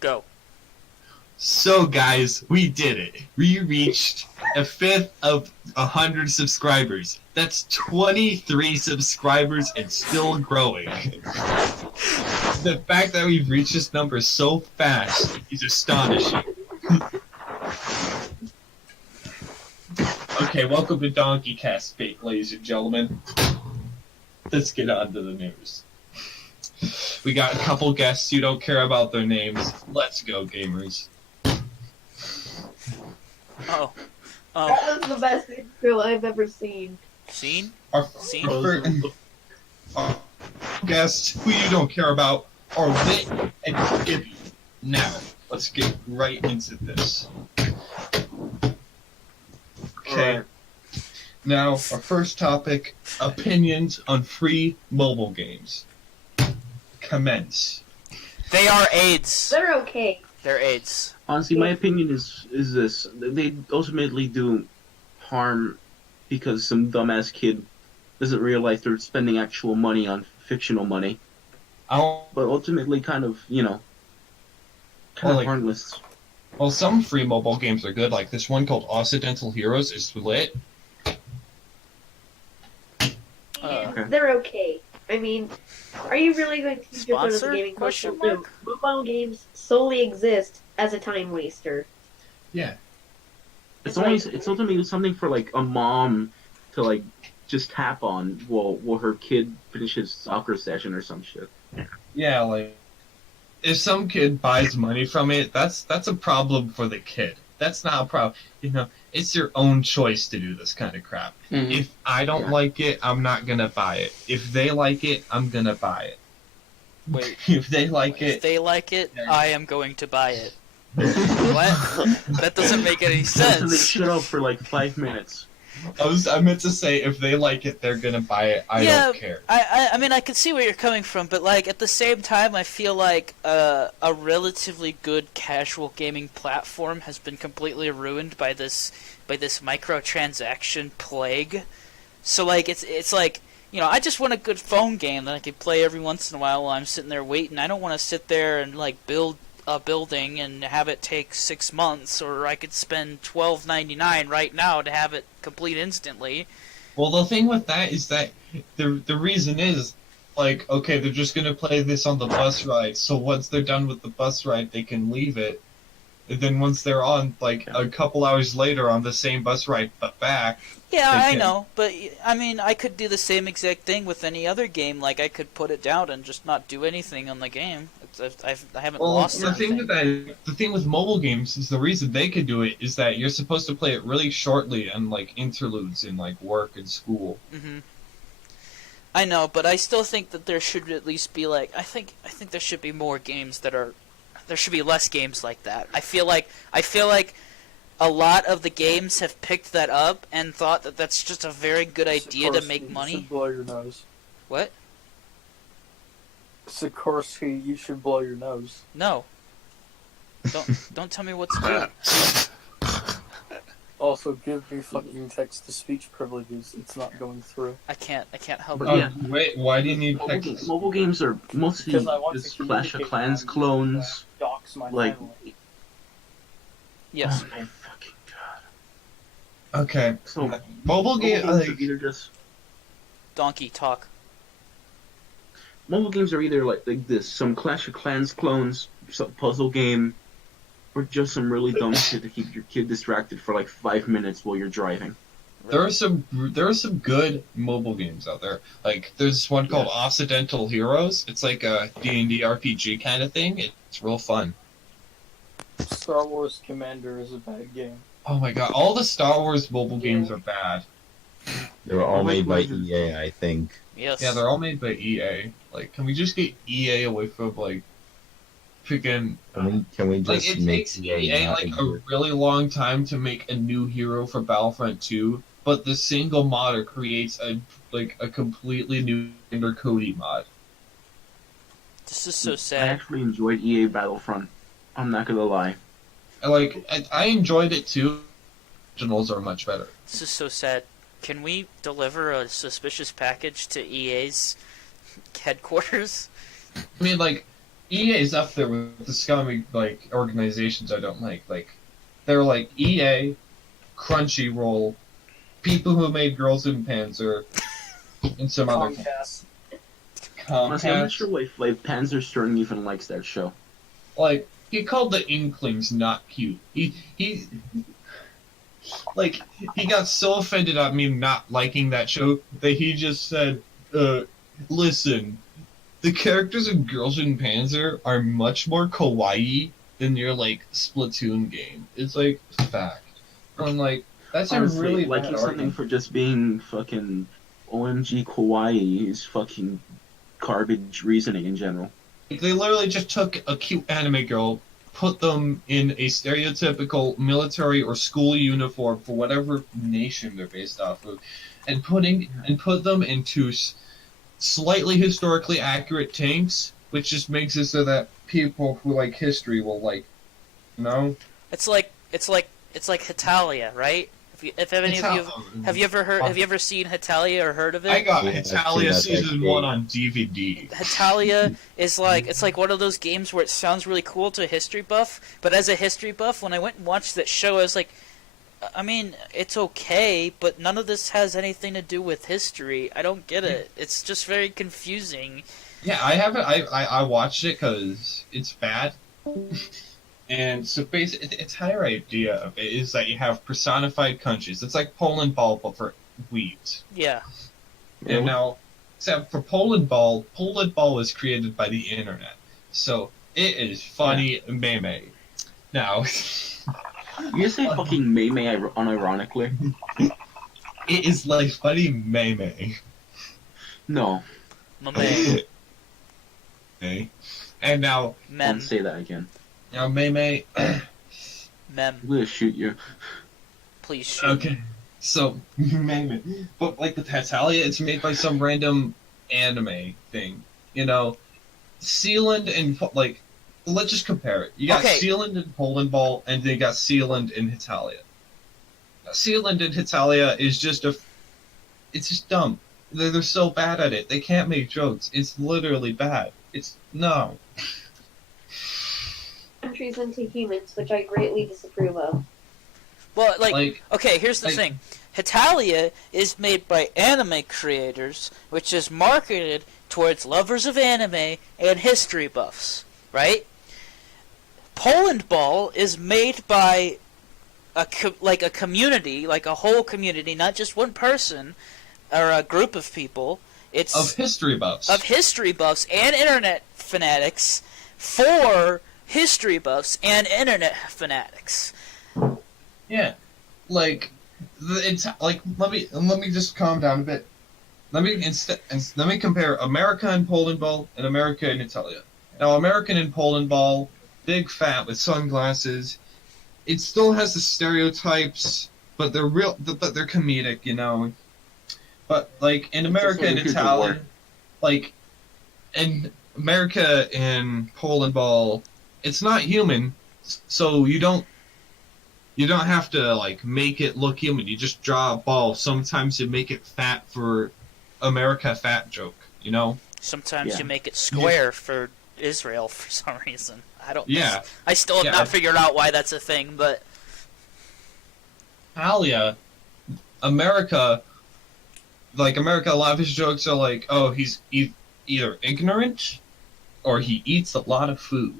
Go. So guys, we did it. We reached a fifth of 100 subscribers. That's 23 subscribers and still growing. The fact that we've reached this number so fast is astonishing. Okay, welcome to Donkeycast, ladies and gentlemen. Let's get on to the news. We got a couple guests. You don't care about their names. Let's go, gamers. Oh. That was the best intro I've ever seen. Seen? Our guests, who you don't care about, are Wit and Gibby. Now, let's get right into this. Okay. Right. Now, our first topic, opinions on free mobile games. Commence. They are AIDS. They're okay. They're AIDS. Honestly, my opinion is this: they ultimately do harm because some dumbass kid doesn't realize they're spending actual money on fictional money. But ultimately, kind of harmless. Well, some free mobile games are good. Like this one called Occidental Heroes is lit. Okay. They're okay. I mean, are you really going to teach your son as a Sponsor? gaming Question console? mark? Mobile games solely exist as a time waster. Yeah. It's ultimately something for like a mom to like just tap on while her kid finishes soccer session or some shit. Yeah, like if some kid buys money from it, that's a problem for the kid. That's not a problem. You know, it's your own choice to do this kind of crap. Mm-hmm. If I don't like it, I'm not gonna buy it. If they like it, I'm gonna buy it. Wait. If they like If it, they like it, I am going to buy it. What? That doesn't make any So they sense. shut up for like 5 minutes. I meant to say if they like it, they're gonna buy it. I don't care. I mean, I can see where you're coming from, but like at the same time, I feel like a relatively good casual gaming platform has been completely ruined by this microtransaction plague. So like it's like, you know, I just want a good phone game that I can play every once in a while I'm sitting there waiting. I don't want to sit there and like build a building and have it take 6 months, or I could spend $12.99 right now to have it complete instantly. Well, the thing with that is that the reason is, like, okay, they're just gonna play this on the bus ride, so once they're done with the bus ride, they can leave it. And then once they're on, like, a couple hours later on the same bus ride but back... Yeah, I can. know, but, I mean, I could do the same exact thing with any other game. Like, I could put it down and just not do anything on the game. I haven't lost anything. The thing with mobile games is the reason they can do it is that you're supposed to play it really shortly and, like, interludes in, like, work and school. Mm-hmm. I know, but I still think that there should at least be, like, I think there should be more games that are... There should be less games like that. I feel like a lot of the games have picked that up and thought that that's just a very good idea to make money. You should blow your nose. What? Sikorsky, you should blow your nose. No. Don't tell me what to do. Also, give me fucking text-to-speech privileges. It's not going through. I can't help But it. yeah. Wait, why do you need text? Mobile games are mostly Because I want just to Clash of communicate Clans and, clones. dox my Like, family. Yes. Oh my fucking god. Okay, So mobile games... games are either just Donkey, talk. mobile games are either like this, some Clash of Clans clones, some puzzle game, or just some really dumb shit to keep your kid distracted for like 5 minutes while you're driving. There are some good mobile games out there. Like there's one called Occidental Heroes. It's like a D&D RPG kind of thing. It's real fun. Star Wars Commander is a bad game. Oh my god, all the Star Wars mobile games are bad. They were all made by EA, I think. Yes. Yeah, they're all made by EA. Like, can we just get EA away from like freaking? Can we Like, just it make takes EA not like a exist? really long time to make a new hero for Battlefront 2, but the single modder creates a completely new Ender Cody mod. This is so I sad. actually enjoyed EA Battlefront. I'm not gonna lie. I enjoyed it too. Originals are much better. This is so sad. Can we deliver a suspicious package to EA's headquarters? I mean, like, EA is up there with the scummy like organizations I don't like. Like they're like EA, Crunchyroll, people who made Girls in Panzer, and some other Comcast. Honestly, I'm not Comcast. sure why Panzerstern even likes that show. Like he called the Inklings not cute. He like he got so offended at me not liking that show that he just said, listen, the characters in Girls in Panzer are much more kawaii than your like Splatoon game. It's like fact. I'm like, that's Honestly, a really liking bad something argument. for just being fucking OMG kawaii is fucking garbage reasoning in general. They literally just took a cute anime girl, put them in a stereotypical military or school uniform for whatever nation they're based off of, and put them into slightly historically accurate tanks, which just makes it so that people who like history will like, you know. It's like Hitalia, right? If any of you have you ever seen Hitalia or heard of it? I got Yeah, I've seen Italia that season game. 1 on DVD. Hitalia is like it's like one of those games where it sounds really cool to a history buff, but as a history buff, when I went and watched that show, I was like, I mean, it's okay, but none of this has anything to do with history. I don't get it. It's just very confusing. Yeah, I haven't. I watched it because it's bad. And so basically, the entire idea of it is that you have personified countries. It's like Poland Ball, but for weeds. Yeah. And now, except for Poland Ball was created by the internet. So it is funny meme. Now, You say fucking meme unironically? it is like funny meme. No, My man. Okay. And now, Mem. don't say that again. meme. Mem. I'm gonna shoot you. Please shoot. Okay. So, meme. But like with Hatalia, it's made by some random anime thing. You know, Sealand and like, let's just compare it. You got Okay. Sealand and Poland Ball, and then you got Sealand and Hitalia. Sealand and Hitalia is just it's just dumb. They're so bad at it. They can't make jokes. It's literally bad. It's no. Countries into humans, which I greatly disapprove of. Well, Like, okay, here's the like- thing. Hitalia is made by anime creators, which is marketed towards lovers of anime and history buffs, right? Poland Ball is made by a community, like a whole community, not just one person or a group of people. It's of history buffs. of history buffs and internet fanatics for history buffs and internet fanatics. Yeah, like it's like let me just calm down a bit. Let me compare America and Poland Ball and America and Italia. Now, American and Poland Ball, big fat with sunglasses. It still has the stereotypes, but they're real. But they're comedic, you know. But like in America and It's like a Italia, like in America and Poland Ball, it's not human, so you don't have to like make it look human. You just draw a ball. Sometimes you make it fat for America fat joke, you know? Sometimes Yeah. you make it square for Israel for some reason. I don't. Yeah. I still have Yeah. not figured out why that's a thing, but Italia, America, like America, a lot of his jokes are like, oh, he's either ignorant or he eats a lot of food.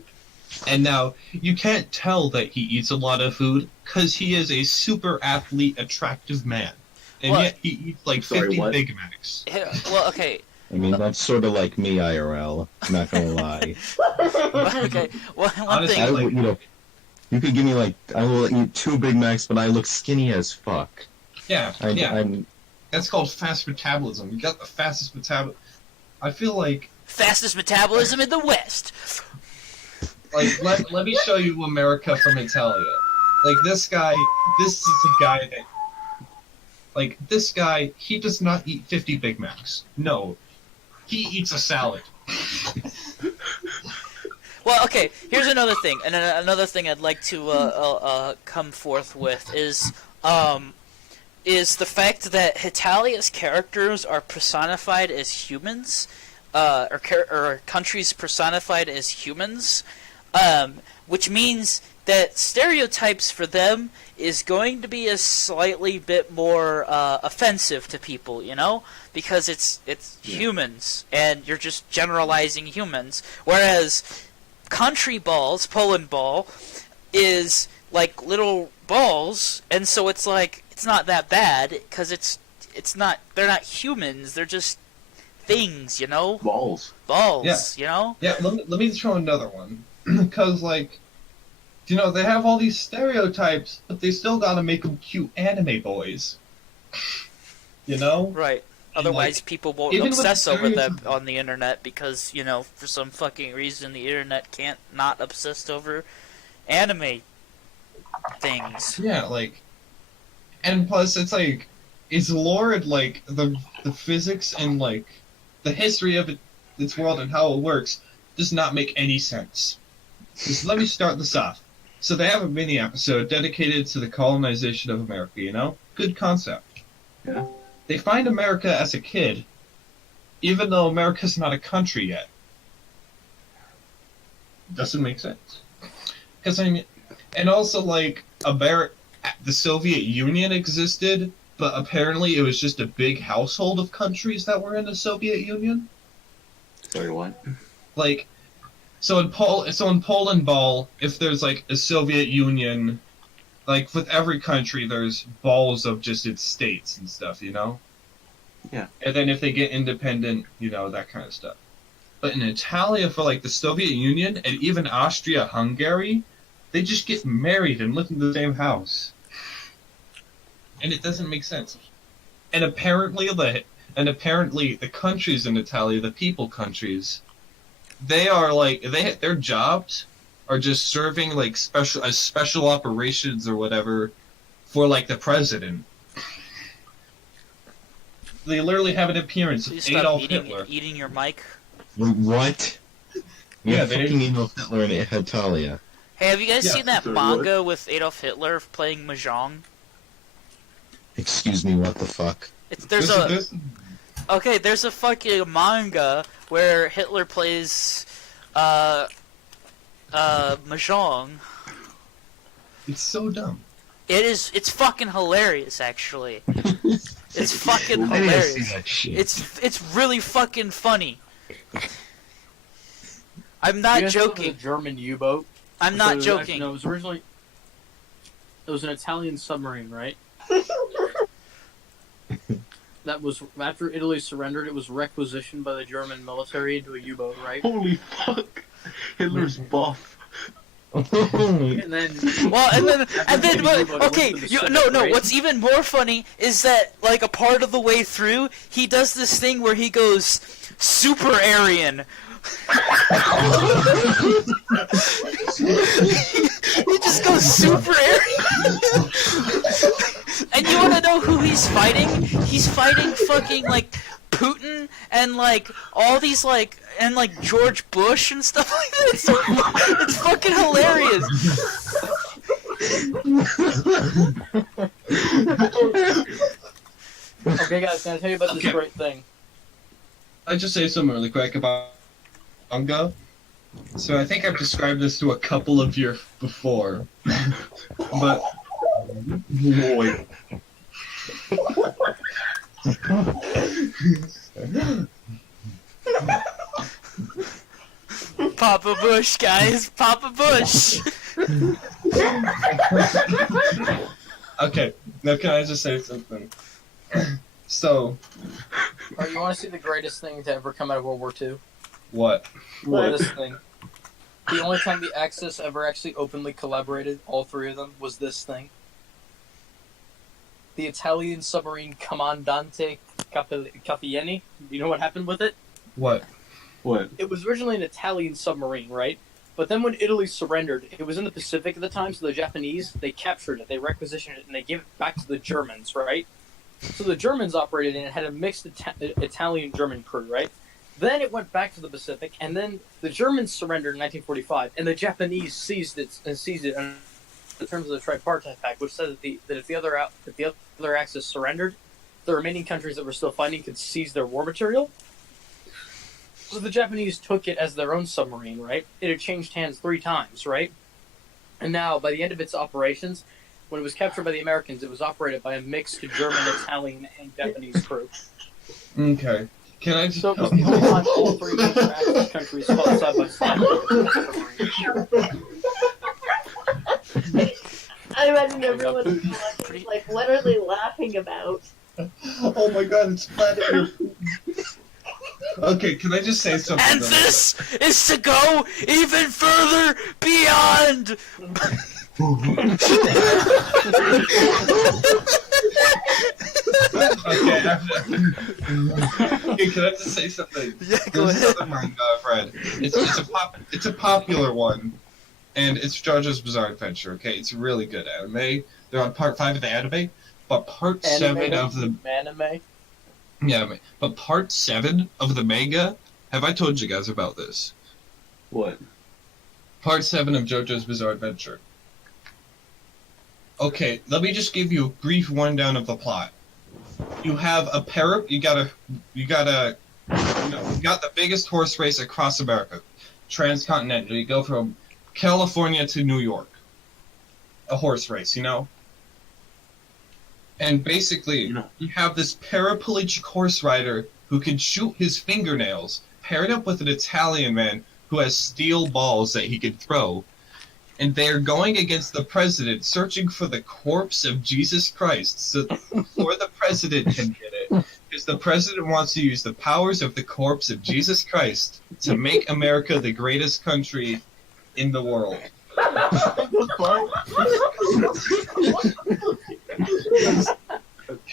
And now, you can't tell that he eats a lot of food because he is a super athlete, attractive man. And What? yet he eats like Sorry, 50 what? Big Macs. well, okay, I mean, that's sort of like me, IRL. Not gonna lie. okay. One Honestly, thing. I like- would, you could give me like, I will eat 2 Big Macs, but I look skinny as fuck. Yeah, yeah. I'm That's called fast metabolism. You got the fastest metabolism. I feel like Fastest metabolism in the West. let me show you America from Italia. Like this is a guy that, like this guy, he does not eat 50 Big Macs. No, he eats a salad. Well, okay. Here's another thing, and another thing I'd like to come forth with is the fact that Hitalia's characters are personified as humans. or countries personified as humans, which means that stereotypes for them is going to be a slightly bit more offensive to people, you know, because it's humans and you're just generalizing humans, whereas country balls, Poland ball, is like little balls, and so it's like it's not that bad because it's not, they're not humans, they're just things, you know? Balls. Yeah. You know? Yeah, let me throw another one. Because, like, you know, they have all these stereotypes, but they still gotta make them cute anime boys. You know? Right. And, Otherwise, like, people won't even with obsess over them stereotypes- on the internet because, you know, for some fucking reason, the internet can't not obsess over anime things. Yeah, like, and plus it's like, it's lore and like the physics and like the history of its world and how it works does not make any sense. Just let me start this off. So they have a mini episode dedicated to the colonization of America, you know? Good concept. Yeah. They find America as a kid, even though America's not a country yet. Doesn't make sense. Because, I mean, and also, like, the Soviet Union existed, but apparently it was just a big household of countries that were in the Soviet Union. Sorry, what? Like, so in Poland ball, if there's like a Soviet Union, like with every country, there's balls of just its states and stuff, you know? Yeah. And then if they get independent, you know, that kind of stuff. But in Italia, for like the Soviet Union and even Austria-Hungary, they just get married and live in the same house. And it doesn't make sense. And apparently the countries in Italia, the people countries, they are like their jobs are just serving like special operations or whatever for like the president. They literally have an appearance of Please stop Adolf Hitler. eating your mic. What? Yeah, You're fucking Adolf Hitler in Italia. Hey, have you guys Yeah, seen that sorry, manga with Adolf Hitler playing mahjong? Excuse me, what the fuck? There's a fucking manga where Hitler plays mahjong. It's so dumb. It's fucking hilarious, actually. It's fucking I didn't see hilarious. that shit. It's really fucking funny. I'm not You guys remember joking. the German U-boat? I'm not So, joking. No, it was an Italian submarine, right? That was after Italy surrendered. It was requisitioned by the German military into a U-boat, right? Holy fuck! Hitler's buff. And then, Okay, what's even more funny is that, like, a part of the way through, he does this thing where he goes super Aryan. He just goes super Aryan. And you wanna know who he's fighting? He's fighting fucking, like, Putin and, like, all these, like, and, like, George Bush and stuff like that. It's fucking hilarious. okay, guys, can I tell you about this Okay. great thing? I'll just say something really quick about manga. So I think I've described this to a couple of you before, but Boy. Papa Bush, guys. Papa Bush. okay. Now can I just say something? So Alright, you want to see the greatest thing to ever come out of World War II? what? This thing. The only time the Axis ever actually openly collaborated, all three of them, was this thing. The Italian submarine Comandante Cappieni. Do you know what happened with it? What? What? It was originally an Italian submarine, right? But then when Italy surrendered, it was in the Pacific at the time, so the Japanese, they captured it, they requisitioned it, and they gave it back to the Germans, right? So the Germans operated in it, had a mixed Italian-German crew, right? Then it went back to the Pacific, and then the Germans surrendered in 1945, and the Japanese seized it in terms of the Tripartite Pact, which said that if the other Axis surrendered, the remaining countries that were still fighting could seize their war material. So the Japanese took it as their own submarine, right? It had changed hands 3 times, right? And now, by the end of its operations, when it was captured by the Americans, it was operated by a mixed German, Italian, and Japanese crew. Okay. Can I just... So it was the only time all 3 major Axis countries fought side by side. I imagine everyone's like, what are they laughing about? Oh my god, it's flat in your... Okay, can I just say something? And this is to go even further beyond. Okay, can I just say something? Yeah, go There's ahead. another manga I've read. It's a popular one, and it's JoJo's Bizarre Adventure. Okay, it's a really good anime. They're on part 5 of the anime, but part 7 of the anime. yeah, but part 7 of the manga. Have I told you guys about this? What? Part 7 of JoJo's Bizarre Adventure. Okay, let me just give you a brief rundown of the plot. You have you got the biggest horse race across America, transcontinental. You go from California to New York. A horse race, you know? And basically, you have this paraplegic horse rider who can shoot his fingernails, paired up with an Italian man who has steel balls that he can throw. And they are going against the president, searching for the corpse of Jesus Christ, so before the president can get it, because the president wants to use the powers of the corpse of Jesus Christ to make America the greatest country in the world.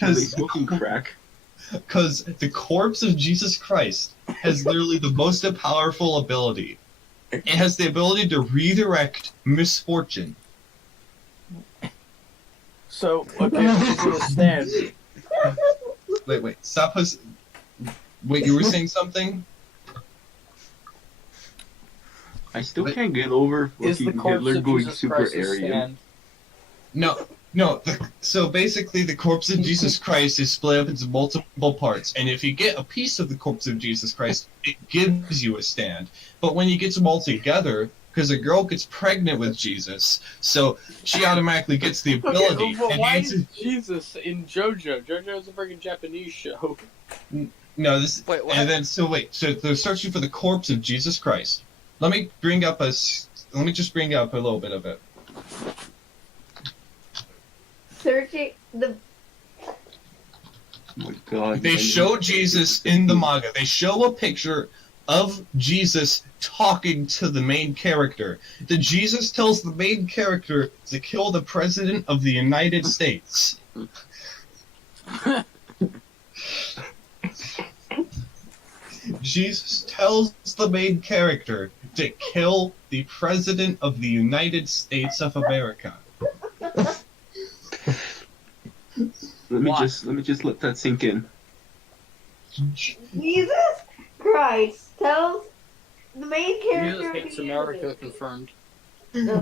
Are they smoking crack? Because the corpse of Jesus Christ has literally the most powerful ability. It has the ability to redirect misfortune. So, okay, who's gonna stand? Wait, stop us. Wait, you were saying something? I still can't get over Is the fucking corpse Hitler of going Jesus super Christ a Aryan. stand? No. So basically, the corpse of Jesus Christ is split up into multiple parts, and if you get a piece of the corpse of Jesus Christ, it gives you a stand. But when you get them all together, because a girl gets pregnant with Jesus, so she automatically gets the ability. Okay, but and why Nancy- is Jesus in JoJo? JoJo is a freaking Japanese show. No, this. Wait, what? And then so they're searching for the corpse of Jesus Christ. Let me just bring up a little bit of it. Searching the. Oh my god. They show Jesus in the manga. They show a picture of Jesus talking to the main character. The Jesus tells the main character to kill the President of the United States. Jesus tells the main character to kill the President of the United States of America. Let me Why? just let that sink in. Jesus Christ tells the main character. Jesus hates America, confirmed. So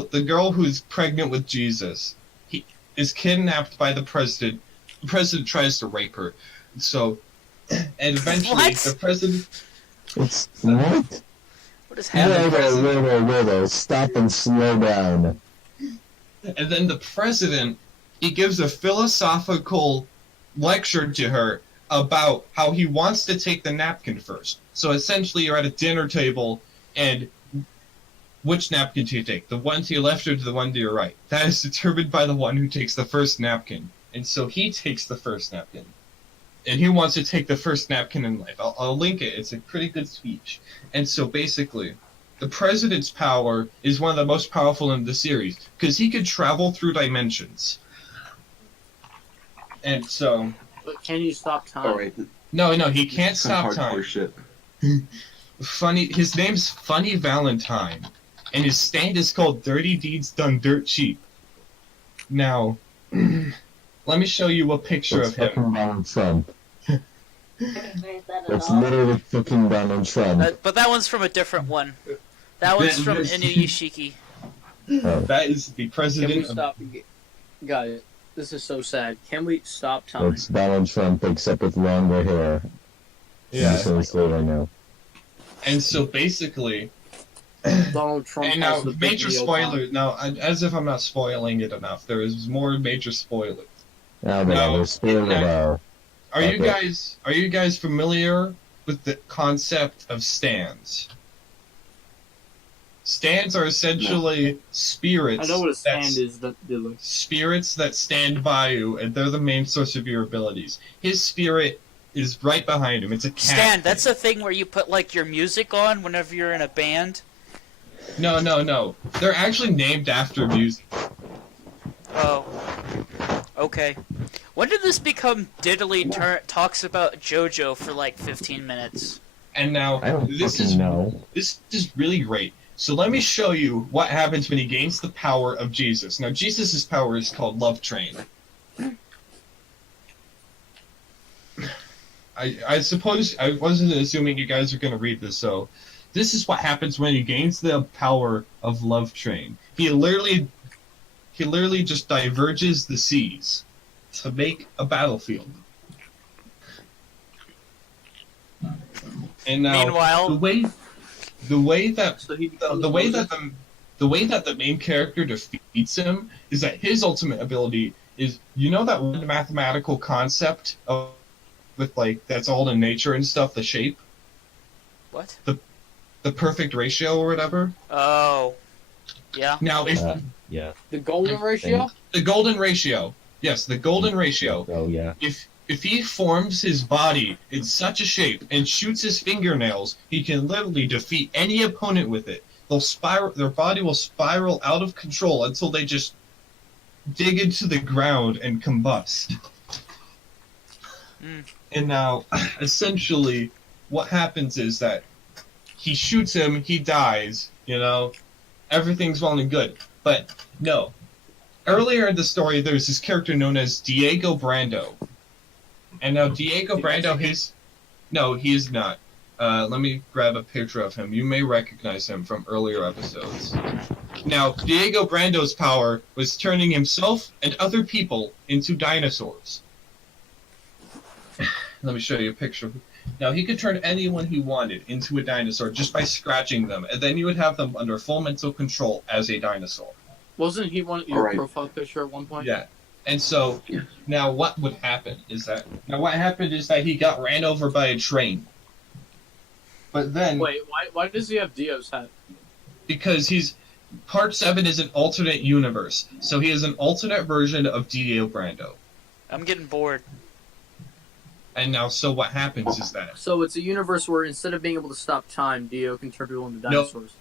the girl who's pregnant with Jesus, is kidnapped by the president. The president tries to rape her. So, and eventually What? the president. It's what? What is And happening? the president, Whoa, stop and slow down. and then the president, he gives a philosophical lecture to her about how he wants to take the napkin first. So essentially, you're at a dinner table, and which napkin do you take? The one to your left or the one to your right? That is determined by the one who takes the first napkin. And so he takes the first napkin. And he wants to take the first napkin in life. I'll link it. It's a pretty good speech. And so basically, the president's power is one of the most powerful in the series, because he could travel through dimensions. And so... But can you stop time? Alright. No, he can't stop Hardcore time. shit. His name's Funny Valentine, and his stand is called Dirty Deeds Done Dirt Cheap. Now, let me show you a picture That's of him. fucking Donald Trump. That's All. literally fucking Donald Trump. But that one's from a different one. That one's from This- Inuyashiki. That is the Can we president of... stop? Got it. This is so sad. Can we stop time? It's Donald Trump except with longer hair. I'm Yeah. just gonna say right now. And so basically, Donald Trump and now has the big major neocon. spoilers. Now, as if I'm not spoiling it enough, there is more major spoilers. Now No, we're spoiled no. Are you Okay. guys familiar with the concept of stands? Stands are essentially spirits. I know what a stand that- is. That Spirits that stand by you, and they're the main source of your abilities. His spirit is right behind him. It's a cat. Stan, that's a thing where you put like your music on whenever you're in a band. No. They're actually named after music. Oh. Okay. When did this become Diddley talks about JoJo for like 15 minutes? And now I don't this fucking is know. this is really great. So let me show you what happens when he gains the power of Jesus. Now Jesus' power is called Love Train. I suppose I wasn't assuming you guys are gonna read this, so this is what happens when he gains the power of Love Train. He literally just diverges the seas to make a battlefield. And now Meanwhile- the way that so he the way that the main character defeats him is that his ultimate ability is, you know, that one mathematical concept of with like that's all in nature and stuff, the shape, What? the perfect ratio or whatever. Oh. Yeah. Now if Yeah. the golden ratio. the golden ratio, yes, the golden ratio. Oh yeah. If he forms his body in such a shape and shoots his fingernails, he can literally defeat any opponent with it. Their body will spiral out of control until they just dig into the ground and combust. Mm. And now, essentially, what happens is that he shoots him, he dies, you know, everything's well and good. But no. Earlier in the story, there's this character known as Diego Brando. And now Diego Brando, no, he is not. Let me grab a picture of him. You may recognize him from earlier episodes. Now, Diego Brando's power was turning himself and other people into dinosaurs. Let me show you a picture. Now, he could turn anyone he wanted into a dinosaur just by scratching them, and then you would have them under full mental control as a dinosaur. Wasn't he one your Alright. profile picture at one point? Yeah. And so, Yeah. now what would happen is that he got ran over by a train. But then, Wait, why does he have Dio's hat? because Part 7 is an alternate universe, so he is an alternate version of Diego Brando. I'm getting bored. And now, so what happens is that, So it's a universe where instead of being able to stop time, Dio can turn people into dinosaurs.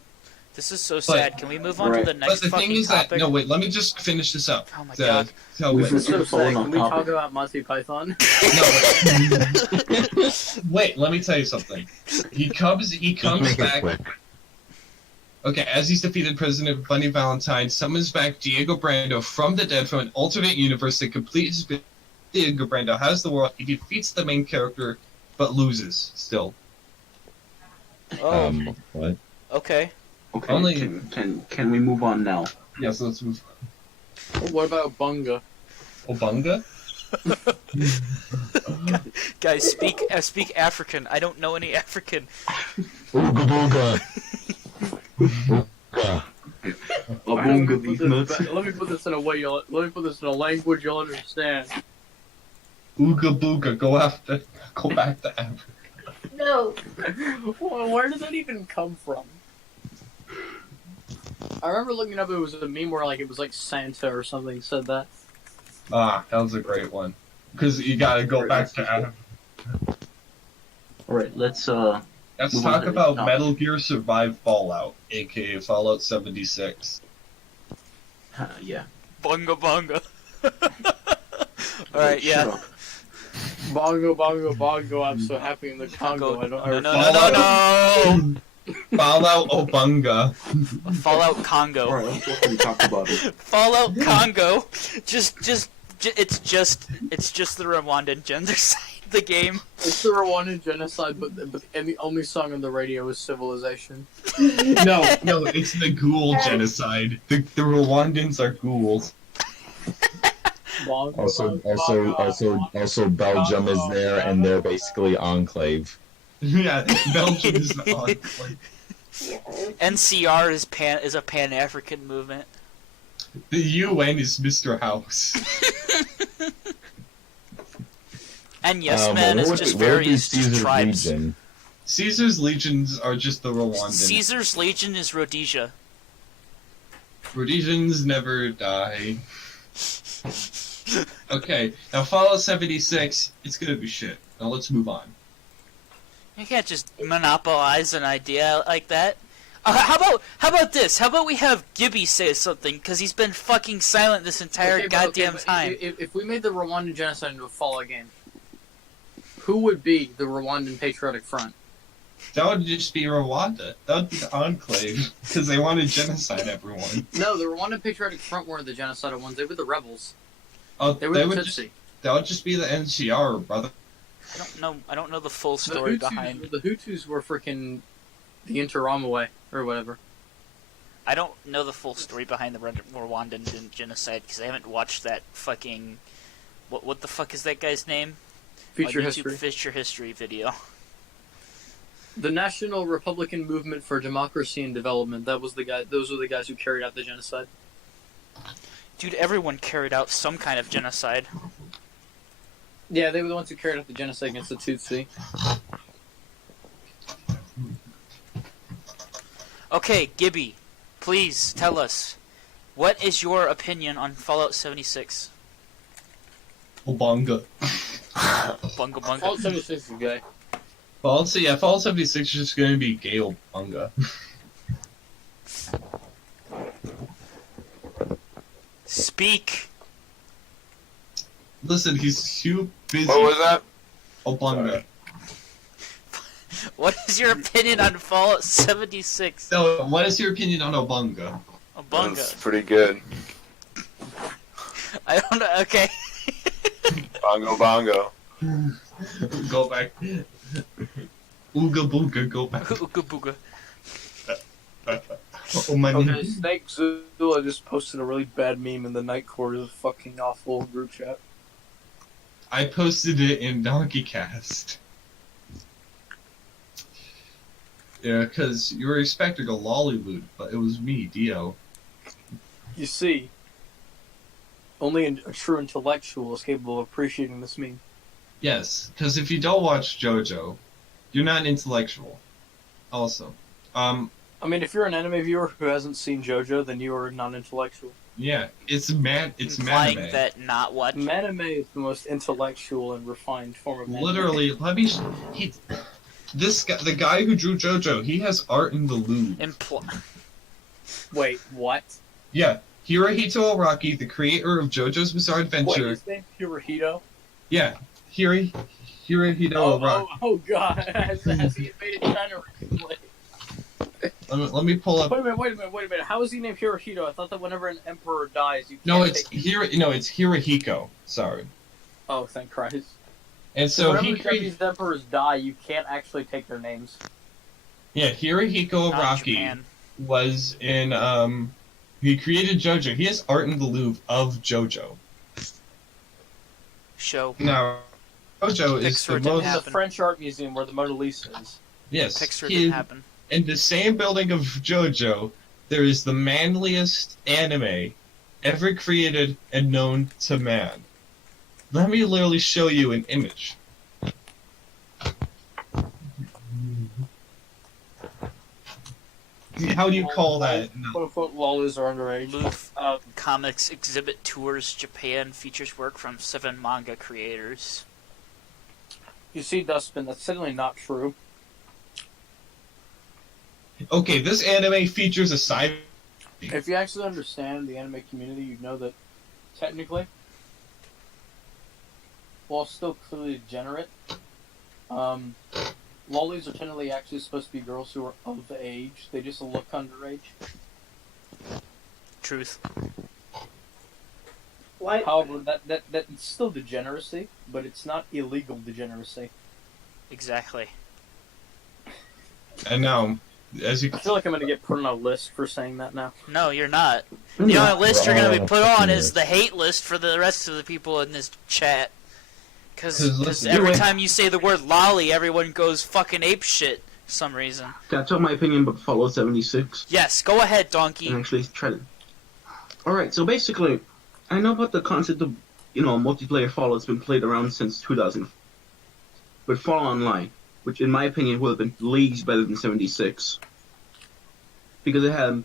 This is so sad. Can we move on to Right. the but next the fucking thing is that, topic? no, wait, let me just finish this up. Oh my god. No, We wait, This is so Falling sad. on Can we topic. talk about Monty Python? wait, let me tell you something. He comes Make it back. quick. Okay, as he's defeated President Bunny Valentine, summons back Diego Brando from the dead from an alternate universe to complete his mission. Diego Brando has the world. He defeats the main character, but loses still. Oh, What? okay. Okay, Only- can we move on now? Yes, let's move. What about Bunga? Obunga? Guys, speak African. I don't know any African. Ooga booga. Ooga. Abunga these nuts. Let me put this in a way. Let me put this in a language you'll understand. Ooga booga, go back to Africa. No. Well, where did that even come from? I remember looking up. It was a meme where it was like Santa or something said that. Ah, that was a great one. Because you gotta go back to Africa. Alright, let's Let's Move on talk to the about topic. Metal Gear Survive Fallout, aka Fallout 76. yeah. Bunga bunga. Alright, Shut yeah. up. Bongo, bongo, bongo. I'm so happy in the Congo. I don't. No. Fallout Obunga. Fallout Congo. Alright, let's go ahead and talk about it. Fallout Congo. It's just the Rwandan genocide. The game. It's the Rwandan genocide, and the only song on the radio is Civilization. No, it's the ghoul genocide. The Rwandans are ghouls. Also, Belgium is there, and they're basically enclave. Yeah, Belgium is the enclave. NCR is a Pan-African movement. The UN is Mr. House. And Yes Man is just various tribes. Legion? Caesar's legions are just the Rwandan. Caesar's Legion is Rhodesia. Rhodesians never die. Okay, now Fallout 76, it's gonna be shit. Now let's move on. You can't just monopolize an idea like that. How about this? How about we have Gibby say something, because he's been fucking silent this entire goddamn time. If we made the Rwandan genocide into a Fallout game, who would be the Rwandan Patriotic Front? That would just be Rwanda. That would be the Enclave, because they want to genocide everyone. No, the Rwandan Patriotic Front weren't the genocidal ones. They were the rebels. Oh, They were the Tutsi. that would just be the NCR, brother. I don't know the full story behind. The Hutus were freaking the Interamaway or whatever. I don't know the full story behind the Rwandan genocide because I haven't watched that fucking. What the fuck is that guy's name? Future YouTube history. Future history video. The National Republican Movement for Democracy and Development. That was the guy. Those were the guys who carried out the genocide. Dude, everyone carried out some kind of genocide. Yeah, they were the ones who carried out the genocide against the Tutsi. Okay, Gibby, please tell us, what is your opinion on Fallout 76? Obanga. Bunga bunga. Fallout 76 is gay. Fallout 76 is just going to be gay Obanga. Speak. Listen, he's too busy. What was that? Obanga. What is your opinion on Fallout 76? So, what is your opinion on Obanga? Bunga. That's pretty good. I don't know. Okay. Bongo bongo. Go back. Ooga booga, go back. Ooga booga. Oh my Okay, Snake Zula just posted a really bad meme in the Night Court of the fucking awful group chat. I posted it in Donkeycast. Yeah, because you were expecting a lollyloot, but it was me, Dio. You see, only a true intellectual is capable of appreciating this meme. Yes, because if you don't watch JoJo, you're not an intellectual. Also, I mean, if you're an anime viewer who hasn't seen JoJo, then you are non-intellectual. yeah, it's Implying manime. that not what? Manime is the most intellectual and refined form of anime. Literally, this guy, the guy who drew JoJo, he has art in the Louvre. Wait, what? Yeah, Hirohito Araki, the creator of JoJo's Bizarre Wait, Adventure. his name's Hirohito? Yeah, Hirohito Araki. Oh god, has he invaded China recently? Let me pull up. Wait a minute. How is he named Hirohito? I thought that whenever an emperor dies, you can't No, it's take... it's Hirohiko. Sorry. Oh, thank Christ. And so whenever he created. these emperors die, you can't actually take their names. Yeah, Hirohiko Not Araki Japan. was in he created JoJo. He has art in the Louvre of JoJo. Show. Now, JoJo is Pixar the didn't most. In the happen. French art museum where the Mona Lisa is. Yes, Pixar he- didn't happen. in the same building of JoJo, there is the manliest anime ever created and known to man. Let me literally show you an image. How do you call that? Quote-unquote lolis are underage. Louvre Comics Exhibit Tours Japan features work from 7 manga creators. You see, Dustbin, that's certainly not true. Okay, this anime features a side. If you actually understand the anime community, you'd know that technically, while still clearly degenerate, lollies are technically actually supposed to be girls who are of age. They just look underage. Truth. Why? However, that's still degeneracy, but it's not illegal degeneracy. Exactly. And now, as you I feel like I'm gonna get put on a list for saying that now. No, you're not. The only list you're gonna be put on is the hate list for the rest of the people in this chat. Because every time you say the word lolly, everyone goes fucking ape shit for some reason. Can I tell my opinion about Fallout 76? Yes, go ahead, Donkey. And actually try to... Alright, so basically, I know about the concept of, multiplayer Fallout's been played around since 2000. But Fallout Online, which in my opinion would have been leagues better than 76. Because it had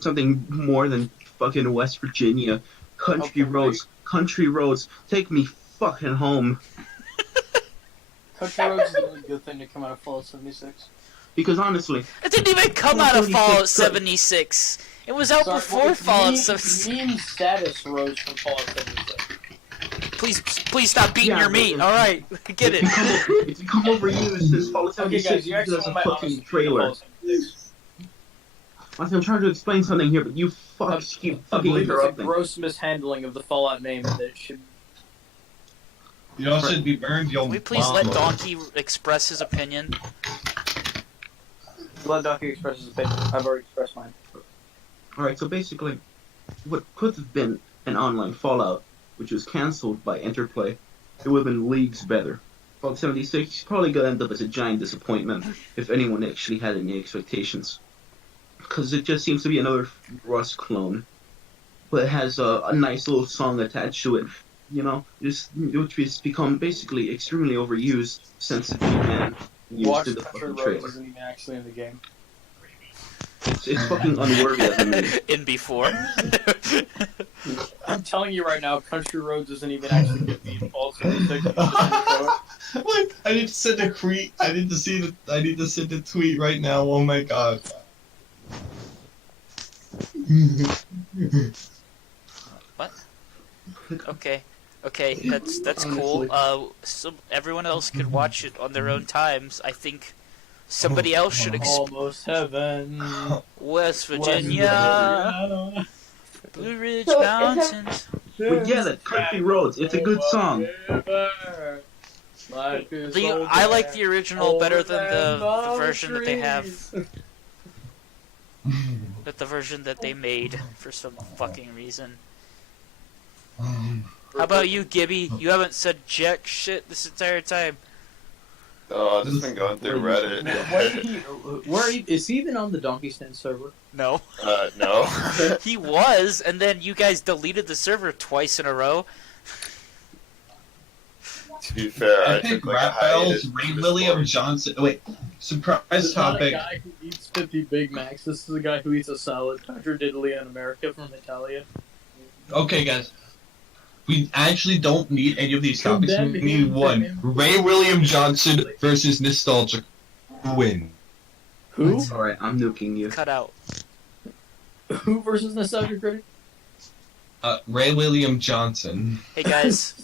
something more than fucking West Virginia. Country roads, take me fucking home. Country Roads is a really good thing to come out of Fallout 76. Because honestly... It didn't even come out of Fallout 76. It was out before Fallout 76. Meme status rose from Fallout 76. Please stop beating your meat. Alright, get it. It's become overused since Fallout 76 Okay, guys, you actually as a want my fucking honest trailer. I'm trying to explain something here, but you fucks keep I fucking believe it's a interrupting. gross mishandling of the Fallout name that it should... You all should be burned, Can we please let Donkey express his opinion? Let Donkey express his opinion. I've already expressed mine. Alright, so basically, what could have been an online Fallout, which was cancelled by Interplay, it would have been leagues better. Fallout 76 probably going to end up as a giant disappointment if anyone actually had any expectations. Because it just seems to be another Rust clone. But it has a nice little song attached to it. Which has become basically extremely overused since it began used in the Country fucking Roads trailer. isn't even actually in the game. It's fucking unworthy as a name. In before. I'm telling you right now, Country Roads isn't even actually in Fallout 76. Wait, I need to send a tweet. I need to send a tweet right now. Oh my god. What? Okay, that's cool. So everyone else could watch it on their own times. I think somebody else should Almost heaven. West Virginia, Blue Ridge So, Mountains. We get it, Country Roads, it's a good song. I like the original better than the version that they have. But the version that they made for some fucking reason. How about you, Gibby? You haven't said jack shit this entire time. Oh, I've just been going through Reddit. Is he even on the Donkey Stand server? No. No. He was, and then you guys deleted the server twice in a row. To be fair, I Epic took like a Rap Battles, hiatus. Ray William Johnson. Wait, surprise This topic. is not a guy who eats 50 Big Macs. This is a guy who eats a salad. Dr. Diddley in America from Italia. Okay, guys. We actually don't need any of these topics. We Condemn need him, one. condemn him. Ray William Johnson versus Nostalgia. Win. Who? Alright, I'm nuking you. Cut out. Who versus Nostalgia Critic? Ray William Johnson. Hey guys,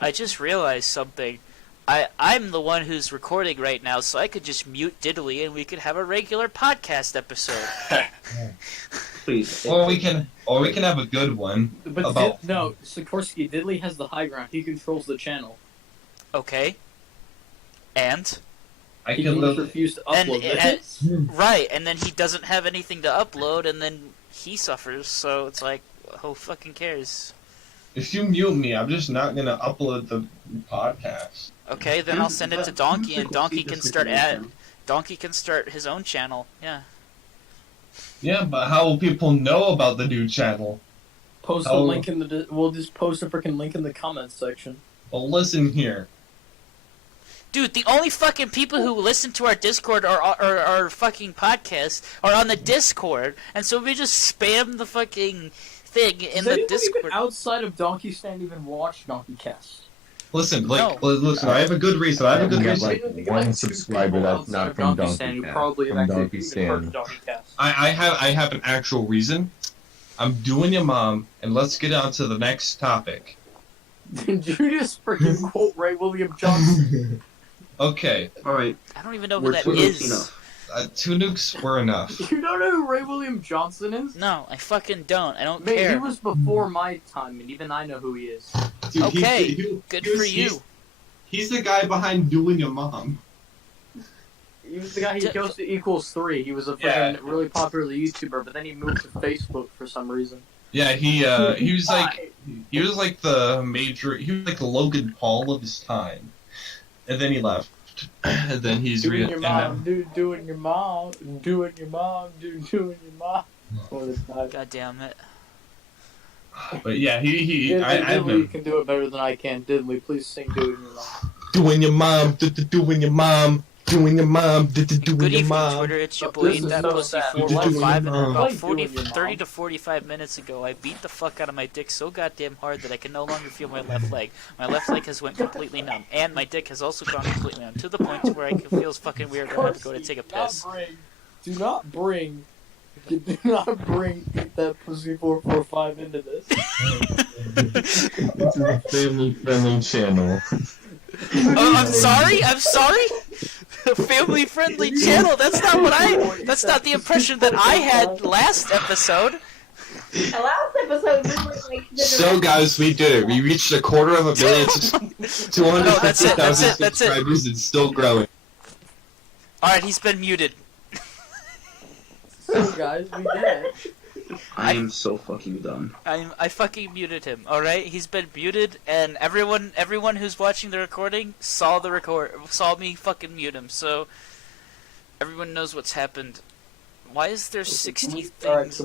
I just realized something. I'm the one who's recording right now, so I could just mute Diddley and we could have a regular podcast episode. Please. Or we can have a good one But about. no, Sikorsky, Diddley has the high ground. He controls the channel. Okay. And? I He can can just live. refuse to And- upload and- this. Right, and then he doesn't have anything to upload, and then he suffers, so it's like, who fucking cares? If you mute me, I'm just not gonna upload the podcast. Okay, then I'll send it to Donkey, and Donkey can start his own channel. Yeah. Yeah, but how will people know about the new channel? Post a Oh. link in the. We'll just post a freaking link in the comments section. Well, listen here. Dude, the only fucking people who listen to our Discord or our fucking podcast are on the Discord, and so we just spam the fucking thing in Does the anyone Discord. even outside of Donkey Stand even watch Donkeycast? Listen, No. listen. I have a good reason. I have a good We got, reason. like, one subscriber that's Outside not of from Donkey Stand, who Donkeycast, probably have from actually even heard of Donkey Donkeycast. I have an actual reason. I'm doing your mom, and let's get on to the next topic. Did you just freaking quote Ray William Johnson? Okay, Alright, I don't even know who we're that too is. enough. 2 nukes were enough. You don't know who Ray William Johnson is? No, I fucking don't. I don't Mate, care. he was before my time, and even I know who he is. Dude, Okay, good for you. He's the guy behind doing your mom. He was the guy who goes to Equals 3. He was a freaking really popular YouTuber, but then he moved to Facebook for some reason. Yeah, he was like the major. He was like the Logan Paul of his time, and then he left. And then he's doing your mom, doing your mom, doing your mom. God damn it. But yeah, he Diddley can do it better than I can. Diddley, please sing "Doing Your Mom." Doing your mom, doing your mom, doing your mom, doing Good your evening, mom. Twitter. It's your boy, This is That so Pussy sad. 415, and Doing about your mom. 30 to 45 minutes ago, I beat the fuck out of my dick so goddamn hard that I can no longer feel my left leg. My left leg has went completely numb, and my dick has also gone completely numb, to the point to where I can feel fucking weird and I have to go to take a piss. Do not bring Eat That Pussy 445 into this. This is a family-friendly channel. Oh, I'm sorry? Family-friendly channel, that's not the impression that I had last episode. The last episode, we were like. So guys, we did it. We reached a quarter of a million, 250,000 subscribers, and still growing. Alright, he's been muted. So guys, we did it. I am so fucking done. I fucking muted him, alright? He's been muted, and everyone who's watching the recording saw me fucking mute him, so everyone knows what's happened. Why is there 60 things?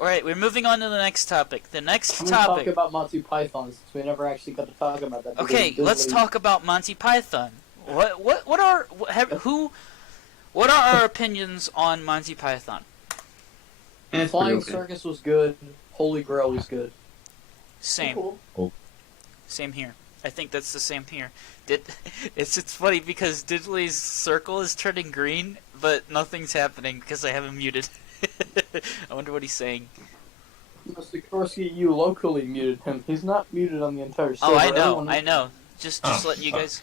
Alright, we're moving on to the next topic. The next Can topic. we talk about Monty Python, since we never actually got to talk about that? Okay, let's talk about Monty Python. What are our opinions on Monty Python? Flying Circus was good. Holy Grail was good. Same. Cool. Same here. I think that's the same here. It's funny because Diddley's circle is turning green, but nothing's happening because I have him muted. I wonder what he's saying. Sikorsky, you locally muted him. He's not muted on the entire server. Oh, I know. Just let you guys.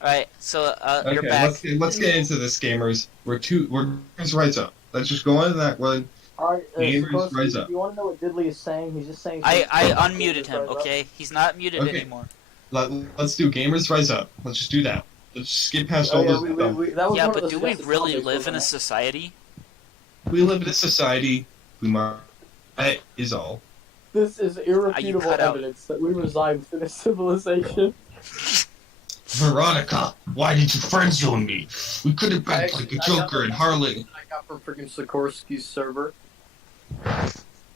All right, so you're back. Let's get into this, gamers. We're right up. Let's just go into that one. Alright, Gamers, Sikorsky, rise up. you want to know what Diddley is saying? He's just saying. I unmuted him. Okay, he's not muted Okay. anymore. Let's do gamers rise up. Let's just do that. Let's just skip past all those. Yeah, but do we really live in a society? We live in a society. That is all. This is irrefutable cut out. evidence that we reside within a civilization. Veronica, why did you friend zone me? We could have been like a Joker and Harley. I got from freaking Sikorsky's server.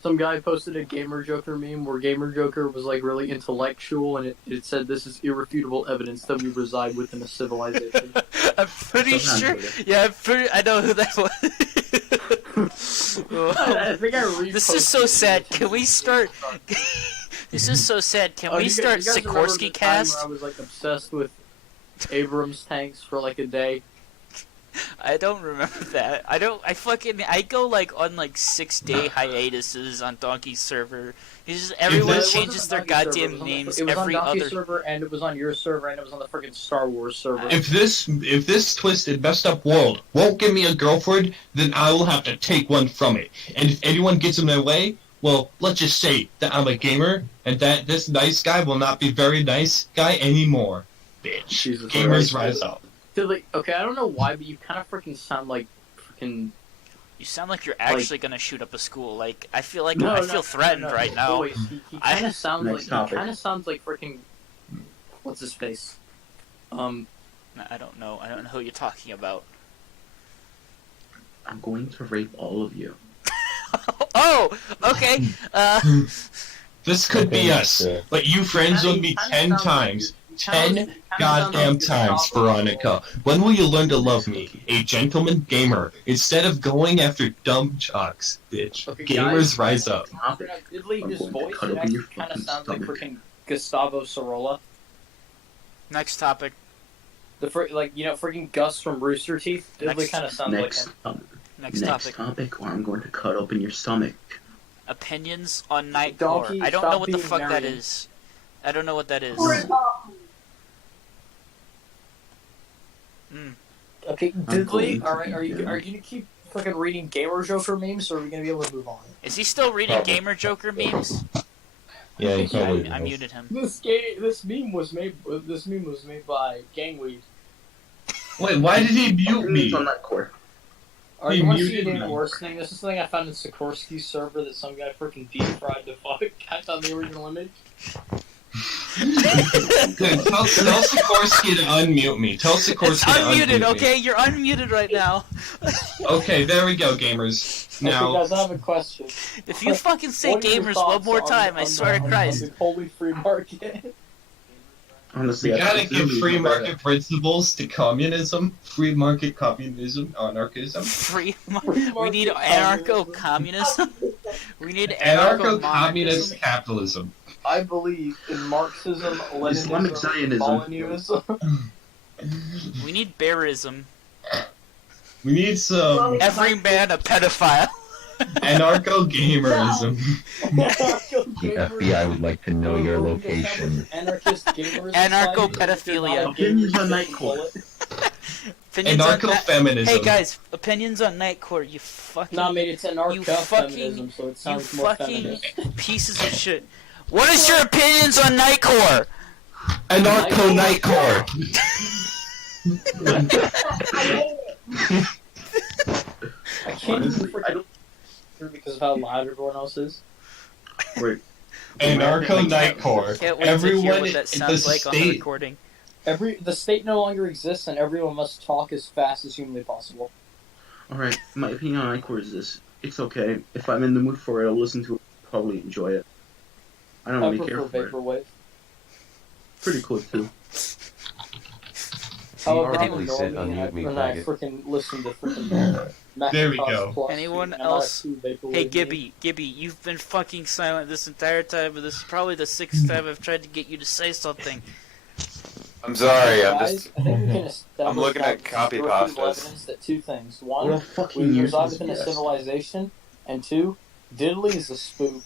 Some guy posted a Gamer Joker meme where Gamer Joker was like really intellectual, and it said this is irrefutable evidence that we reside within a civilization. I'm pretty sure. Yeah, I know who that was. I think I reposted This is so it. sad. Can we start? This is so sad. Can we start you guys remember Sikorsky the time cast? where I was like obsessed with Abrams tanks for like a day. I don't remember that. I go like on like 6-day hiatuses on Donkey's server. Everyone this- changes their goddamn names It was every on Donkey's other. server, and it was on your server, and it was on the freaking Star Wars server. If this twisted, messed up world won't give me a girlfriend, then I will have to take one from it. And if anyone gets in my way, well, let's just say that I'm a gamer, and that this nice guy will not be very nice guy anymore. Bitch. Jesus Gamers Christ. rise up. Dude, like, okay, I don't know why, but you kind of freaking sound like freaking. You sound like you're actually gonna shoot up a school. Like I feel No, I feel threatened right now. Boys, he kind of sounds like Next topic. freaking. What's his face? I don't know. I don't know who you're talking about. I'm going to rape all of you. Oh, okay. This could be us, but you friend zoned me 10 times. 10 goddamn times, Veronica. When will you learn to love me, a gentleman gamer, instead of going after dumb jocks, bitch? Okay, Gamers guys, rise up. Diddley, his I'm going to voice cut open actually your kind of fucking sounds like stomach. freaking Gustavo Sorolla. Next topic. Freaking Gus from Rooster Teeth. Diddley Next- kind of sounds like Next, him. Next next topic. or I'm going to cut open your stomach. Opinions on Nightcore. Donkey, I don't know stop what the being fuck that Marion. is. I don't know what that is. Mm. Okay, I'm Diddley, going to alright, are be you there. gonna keep fucking reading Gamer Joker memes, or are we gonna be able to move on? Is he still reading Gamer Joker memes? Yeah, you probably. I muted him. This meme was made by Gangweed. Wait, why did he mute Opinions me? on Nightcore. Alright, He you want to see muted an even me. worse thing? This is something I found in Sikorsky's server that some guy freaking deep fried the fuck on the original image. Good, tell Sikorsky to unmute me. Tell Sikorsky It's to unmute unmuted, me. okay? You're unmuted right now. Okay, there we go, gamers. Okay, Now, guys, I have a question. If you fucking say What are your gamers one thoughts more on- time, I on swear the- to on Christ. the holy free market. Honestly, we I gotta think give Zulu free is better. market principles to communism, free market communism, anarchism, Free Free we need market anarcho-communism. We need anarcho-communist anarcho-communism. capitalism. I believe in Marxism, Islamic Leninism, Zionism. Stalinism. We need bearism. We need some Every man a pedophile. anarcho-gamerism. The FBI would like to know your location. Anarchist gamers. Anarcho-pedophilia. Opinions on Nightcore. Opinions on Anarcho-feminism. Hey guys, opinions on Nightcore, you fucking Nah, mate, it's You anarcho-feminism, so it you sounds more fucking feminist. pieces of shit. What is your opinions on Nightcore? Anarcho-Nightcore. I can't even Honestly, I freaking hear because of how loud everyone else is. Wait, Anarcho-Nightcore. Can't wait to hear Everyone what in that the sounds like on the state. recording. The state no longer exists, and everyone must talk as fast as humanly possible. alright, my opinion on Nightcore is this. It's okay. If I'm in the mood for it, I'll listen to it, probably enjoy it. I don't I really care prefer for it. vaporwave. Pretty cool too. However, I'm a article said normie, unmute me, and I faggot. freaking listen to freaking There we Macintosh go. Plus, Anyone and I'm not else? too vaporwave Hey me. Gibby, you've been fucking silent this entire time, but this is probably the 6th time I've tried to get you to say something. I'm sorry, I'm Guys, just. I think we can establish I'm looking now at copy irrefutable pastas. evidence that two things. What One, a fucking we reside useless within a guess. civilization, and two, Diddley is a spook.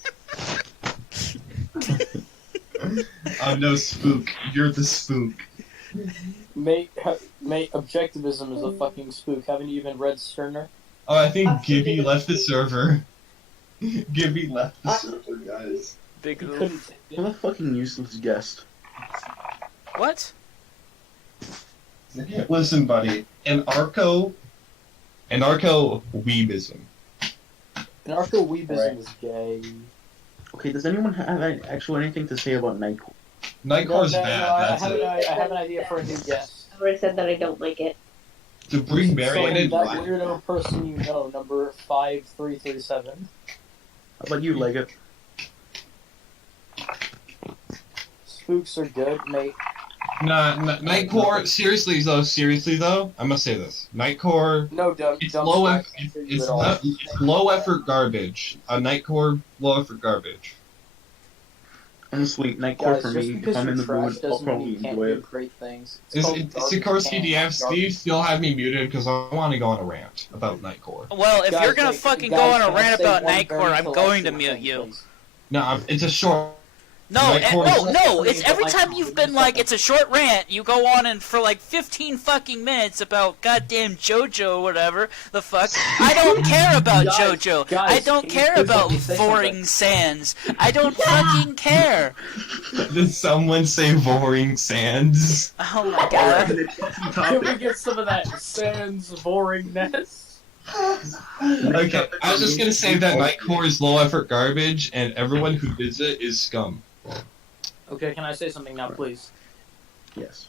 I'm no spook. You're the spook. Mate, objectivism is a fucking spook. Haven't you even read Sterner? Oh, I think Gibby left the server. Gibby left the server, guys. Big You oof. couldn't. What a fucking useless guest. What? Listen, buddy. Anarcho-weebism. Anarcho-weebism Right. is gay. Okay, does anyone have actually anything to say about Nightcore? Nightcore's No, bad, I that's have, it. I have an idea for a new guest. I already said that I don't like it. To bring So Barry in, that weirdo person you know, number 5337. How about you, Lega? Spooks are good, mate. Nightcore, seriously though, I must say this. Nightcore, No, dumb. it's dumb low strike effort, for you it's at all. not, it's low effort garbage. A Nightcore, low effort garbage. Honestly, Nightcore Guys, for just me, if because I'm in you're the trash mood, I'll doesn't mean probably you can't enjoy do it. great things. It's Is called it garbage Sikorsky, can, do you have not garbage. Steve still have me muted because I want to go on a rant about Nightcore. Well, if Guys, you're gonna like, fucking guys, go on a can I rant say about one Nightcore, very I'm going to intellectual mute thing, you. please? No, it's a short. No, Nightcore- no, it's every time you've been like, it's a short rant, you go on and for like 15 fucking minutes about goddamn JoJo or whatever the fuck. I don't care about Guys, JoJo. guys, I don't can you care please about let me say Voring something? Sands. I don't fucking care. Did someone say Voring Sands? Oh my Alright, god. the next fucking Can we topic. get some of that sans boringness? Okay, I was just gonna say that Nightcore is low effort garbage, and everyone who bids it is scum. Okay, can I say something now, please? Yes.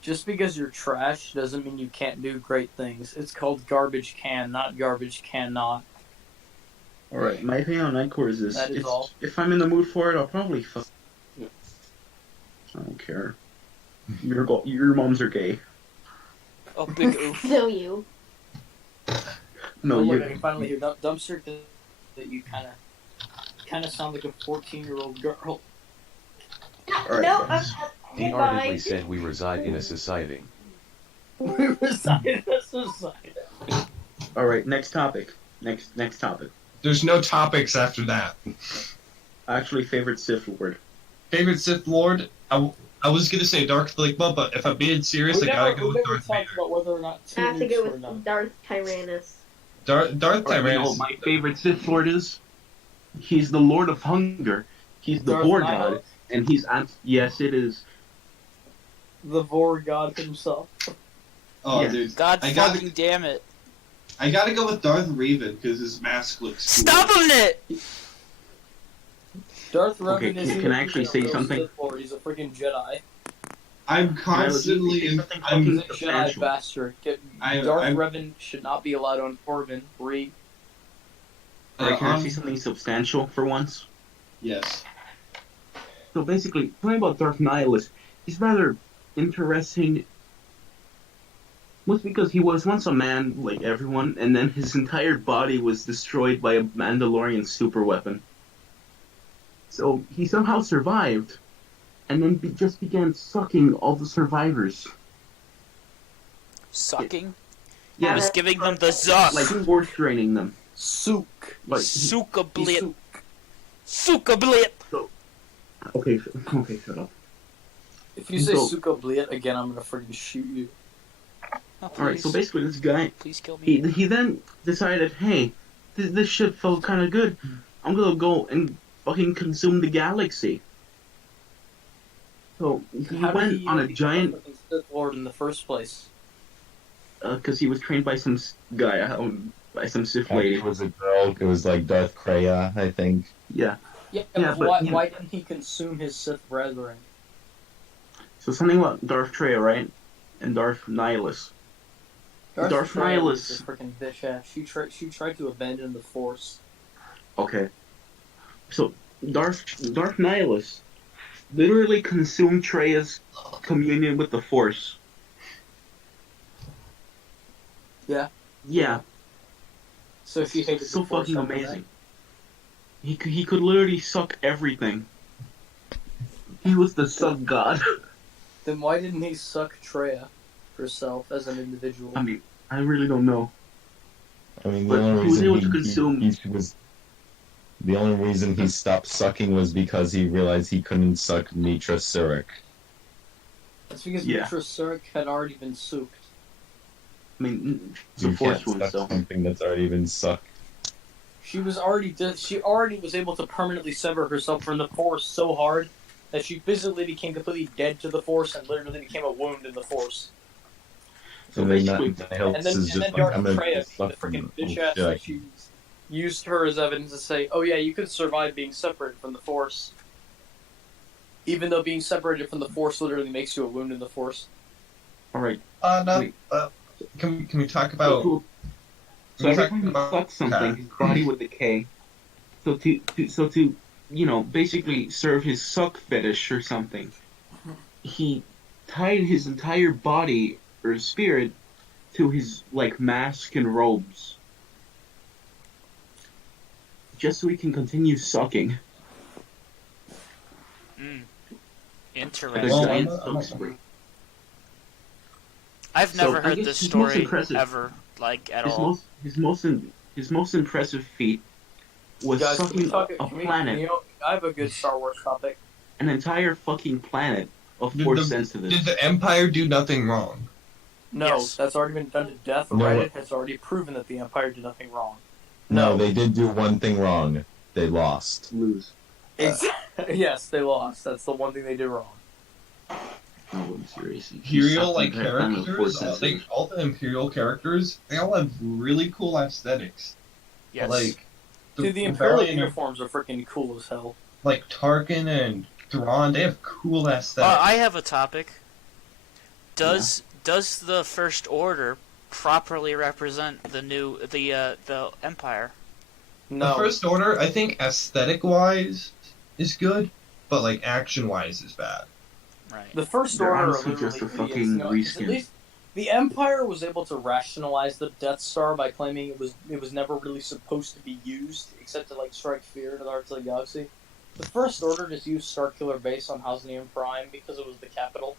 Just because you're trash doesn't mean you can't do great things. It's called garbage can, not garbage cannot. Alright, my opinion on Nightcore is this. That is all. If I'm in the mood for it, I'll probably fuck. I don't care. Your moms are gay. Oh, big oof. No, you. No, Oh, look, I you. can finally hear dumpster that you kind of sound like a 14-year-old girl. Alright, No, guys. The goodbye. article said we reside in a society. We reside in a society. Alright, next topic. Next topic. There's no topics after that. Actually, favorite Sith Lord. Favorite Sith Lord? I was gonna say Darth Ligma, but if I'm being serious, I gotta go with Darth talked Vader. about whether or not I have to two go weeks or with not. Darth Tyrannus. Darth Alright, you know Tyrannus. what my favorite Sith Lord is? He's the Lord of Hunger. He's the Darth Boar Nihil? God, and he's yes, it is. The Vor God himself. Oh, Yeah. dude. God I fucking gotta, damn it. I gotta go with Darth Revan because his mask looks cool. Stop him it! Darth Okay, Revan isn't can I actually even a say real something? Sith Lord, he's a freaking Jedi. I'm constantly Say in. something I'm, He's a fucking Jedi substantial. bastard. I- Darth I'm- Revan should not be allowed on Corbin. Read. Alright, can I on- say something substantial for once? Yes. So basically, talking about Darth Nihilus, he's rather interesting. Was because he was once a man like everyone, and then his entire body was destroyed by a Mandalorian superweapon. So he somehow survived, and then just began sucking all the survivors. Sucking? Yeah, He was giving them the zuck. like force draining them. Sook. Like Suka He's blit. Sook. Suka blit. okay, shut up. If you say So- Suka Bliet again, I'm gonna freaking shoot you. Oh, All right, so please. basically, this guy Please kill me. he then decided, hey, this shit felt kind of good. I'm gonna go and fucking consume the galaxy. So he How did went he on a even giant, become a fucking Sith Lord in the first place? because he was trained by some guy, by some Sith lady. It was a girl. It was like Darth Kreia, I think. Yeah. Yeah, Yeah, but but he- why didn't he consume his Sith brethren? So something about Darth Treya, right? And Darth Nihilus. Darth Vader was Nihilus. a freaking bitch ass. She tried to abandon the Force. Okay. So Darth Nihilus literally consumed Treya's communion with the Force. Yeah. Yeah. So she hated So the Force fucking after amazing. He could literally suck everything. He was the suck god. that. Then why didn't he suck Treya herself as an individual? I mean, I really don't know. I mean, But the only he was reason able to consume- he was the only reason he stopped sucking was because he realized he couldn't suck Mitra Surik. That's because Yeah. Mitra Surik had already been sooked. I mean, the You Force can't wound, suck so. something that's already been sucked. She already was able to permanently sever herself from the Force so hard that she physically became completely dead to the Force and literally became a wound in the Force. So And then basically, And then Darth Treya, the freaking bitch ass, that she used her as evidence to say, "Oh yeah, you could survive being separated from the Force," even though being separated from the Force literally makes you a wound in the Force. alright. No. Wait. Can we talk about? So Can we every talk time he about sucked something, that? his body would decay. So to basically serve his suck fetish or something, he tied his entire body or spirit to his like mask and robes, just so he can continue sucking. Mm. Like a Interesting. Well, giant I'm- suck spree. I've So, never I heard guess this his most story impressive- ever, like, at His all. most impressive feat was Guys, can we sucking talk? a Can we, planet, I have a good Star Wars topic. an entire fucking planet of Did Force the- sensitives. Did the Empire do nothing wrong? No, Yes. that's already been done to death. No. Reddit has already proven that the Empire did nothing wrong. No, they did do one thing wrong. They lost. Lose. Yes, they lost. That's the one thing they did wrong. No, I'm serious. Imperial like Sucking entire planet of Force characters, sensitives. all the Imperial characters, they all have really cool aesthetics. Yes. Like Dude, the Imperial Rebellion, uniforms are freaking cool as hell. like Tarkin and Thrawn, they have cool aesthetics. I have a topic. Does the First Order properly represent the Empire? No, The First Order, I think aesthetic wise is good, but like action wise is bad. Right. the First They're Order are honestly literally just a idiots, fucking you know, 'cause reskin. At least the Empire was able to rationalize the Death Star by claiming it was never really supposed to be used except to like strike fear into the hearts of the galaxy. The First Order just used Starkiller Base on Hosnium Prime because it was the capital.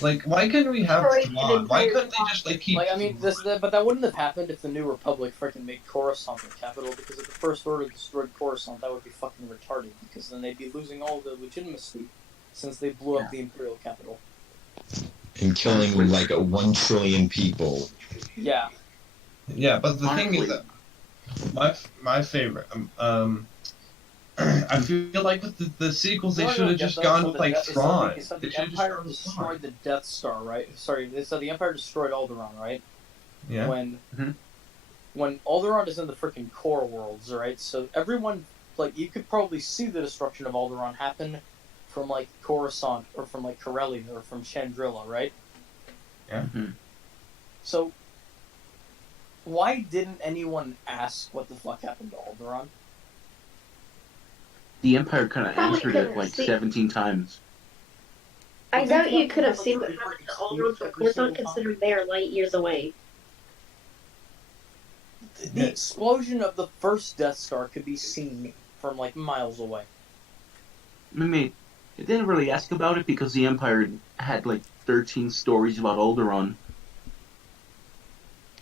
Like, why couldn't we have Destroyed Thrawn? an Why entire couldn't they just like keep? Like, I mean, but that wouldn't have happened if the New Republic freaking made Coruscant the capital, because if the First Order destroyed Coruscant, that would be fucking retarded, because then they'd be losing all the legitimacy, since they blew up the Imperial capital. And killing like 1 trillion people. Yeah. Yeah, but the thing is Honestly. that my favorite I feel like with the sequels, they No, should have yeah, just so gone with the like Death- it said Thrawn. It said They the should have just Empire gone with Thrawn. destroyed the Death Star, right? Sorry, they said the Empire destroyed Alderaan, right? Yeah. When Alderaan is in the freaking core worlds, right? So everyone, like, you could probably see the destruction of Alderaan happen from, like, Coruscant, or from, like, Corellia, or from Chandrila, right? Yeah. Mm-hmm. So, why didn't anyone ask what the fuck happened to Alderaan? The Empire kind of Probably answered it couldn't like see. 17 times. I But doubt then you could have seen what every happened to single Alderaan from Coruscant, time. considering they are light years away. The explosion of the first Death Star could be seen from, like, miles away. I mean, they didn't really ask about it because the Empire had like 13 stories about Alderaan.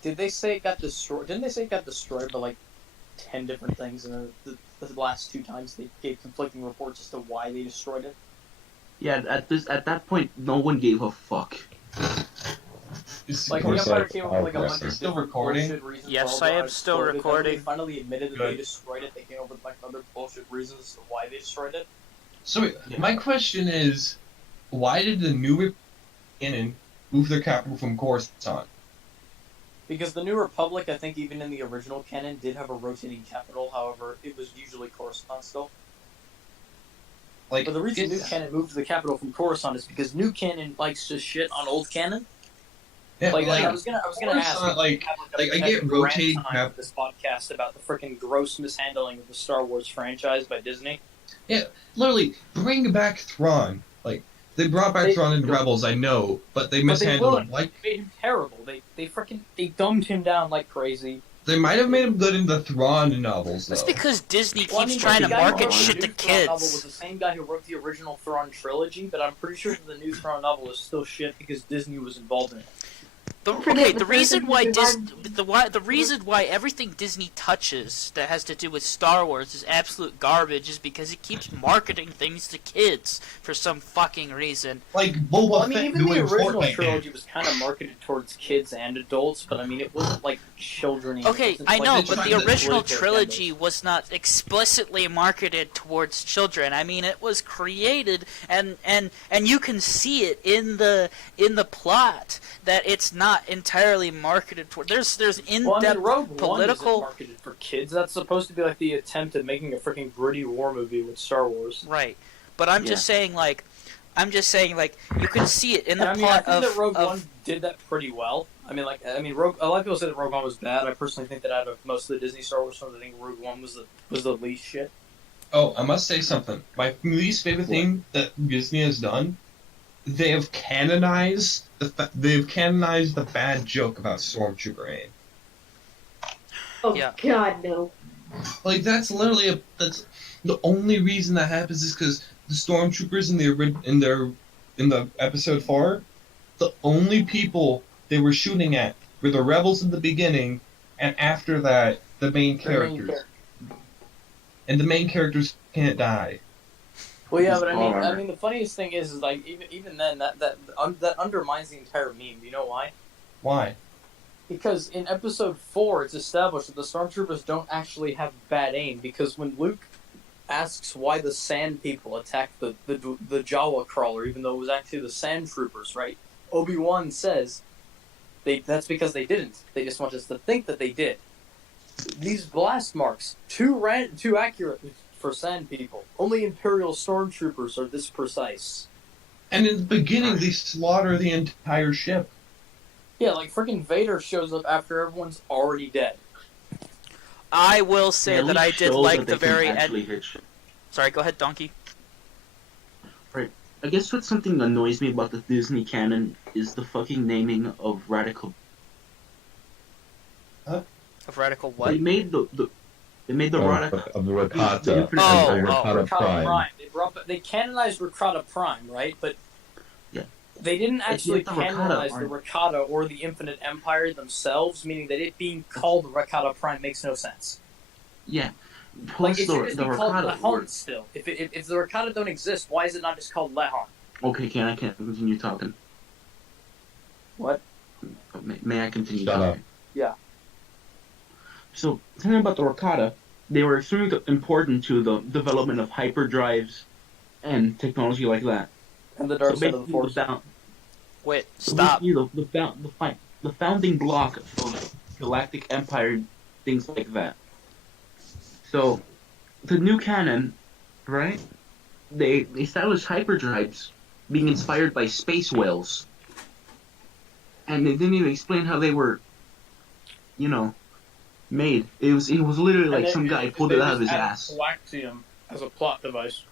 Did they say it got destroyed? Didn't they say it got destroyed by, like, 10 different things in the last 2 times they gave conflicting reports as to why they destroyed it? Yeah, at that point, no one gave a fuck. Like, the course, Empire like, came up with, like, a progress. bunch You're of still different recording? bullshit reasons Yes, for I Alderaan am still exploded. Then when recording. they finally admitted that Good. they destroyed it, they came up with, like, other bullshit reasons as to why they destroyed it. So wait, Yeah. my question is, why did the new canon move their capital from Coruscant? Because the New Republic, I think even in the original canon, did have a rotating capital, however, it was usually Coruscant still. Like, But the reason New it's- Canon moved the capital from Coruscant is because New Canon likes to shit on Old Canon. yeah, Like, like, I was gonna ask. Coruscant, like, have, like, I a get rant rotating time cap- for this podcast about the freaking gross mishandling of the Star Wars franchise by Disney. literally, bring back Thrawn. Like, they brought back They- Thrawn in Rebels, I know, but they But they mishandled wouldn't. him. Like, They made him terrible. They dumbed him down like crazy. they might have made him good in the Thrawn novels, though. That's because Disney Well, I keeps mean, trying the to guy who market wrote shit the to new Thrawn novel was kids. the same guy who wrote the original Thrawn trilogy, but I'm pretty sure that the new Thrawn novel is still shit because Disney was involved in it. Okay, the reason why the reason why everything Disney touches that has to do with Star Wars is absolute garbage is because it keeps marketing things to kids for some fucking reason. Like, Boba Well, I mean, Fett even the doing original Fortnite trilogy games. was kind of marketed towards kids and adults, but I mean, it wasn't like children. Okay, I know, they but tried the to original political trilogy was not explicitly marketed towards children. I mean, it was created, and you can see it in the plot that it's not entirely marketed toward. There's in-depth Well, I mean, Rogue One political. isn't marketed for kids. That's supposed to be like the attempt at making a freaking gritty war movie with Star Wars. Right, but I'm just saying, like, you can see it in the And I mean, I plot think of. that Rogue of- One did that pretty well. I mean, a lot of people say that Rogue One was bad. I personally think that out of most of the Disney Star Wars films, I think Rogue One was the least shit. Oh, I must say something. My least favorite thing that Disney has done, they have canonized the bad joke about Stormtrooper aim. Oh Yeah. God, no. Like, that's the only reason that happens is because the Stormtroopers in the episode 4, the only people they were shooting at were the rebels in the beginning, and after that, the main characters. And the main characters can't die. Well, yeah, Just but I armor. mean, the funniest thing is like even then that undermines the entire meme. Do you know why? Why? Because in episode 4, it's established that the stormtroopers don't actually have bad aim. Because when Luke asks why the Sand People attacked the Jawa crawler, even though it was actually the Sand Troopers, right? Obi-Wan says that's because they didn't. They just want us to think that they did. These blast marks too accurate for Sand People. Only Imperial stormtroopers are this precise. And in the beginning, they slaughter the entire ship. Yeah, like freaking Vader shows up after everyone's already dead. I will say At that I least did show like that the they can very actually end. hit shit. Sorry, go ahead, Donkey. I guess what's something that annoys me about the Disney canon is the fucking naming of Radical. Of Radical They what? made the Radical. Of the Rakata. The of Oh, the Rakata Prime. They canonized Rakata Prime, right? But Yeah. they didn't actually yet the Rakata canonize the aren't- Rakata or the Infinite Empire themselves, meaning that it being called Rakata Prime makes no sense. Yeah. Like, Plus it should just the be called Rakata. Lehon still. If the Rakata don't exist, why is it not just called Lehon? Okay, I can't continue talking. What? May I continue Shut up. talking? Yeah. So, thinking about the Rakata, they were extremely important to the development of hyperdrives and technology like that. And the dark So side of the basically, force. Wait, so stop. basically the founding block of Galactic Empire, things like that. So, the new canon, right? They established hyperdrives being inspired by space whales. And they didn't even explain how they were, made. It was literally like some guy pulled it out of his ass. Coaxium as a plot device.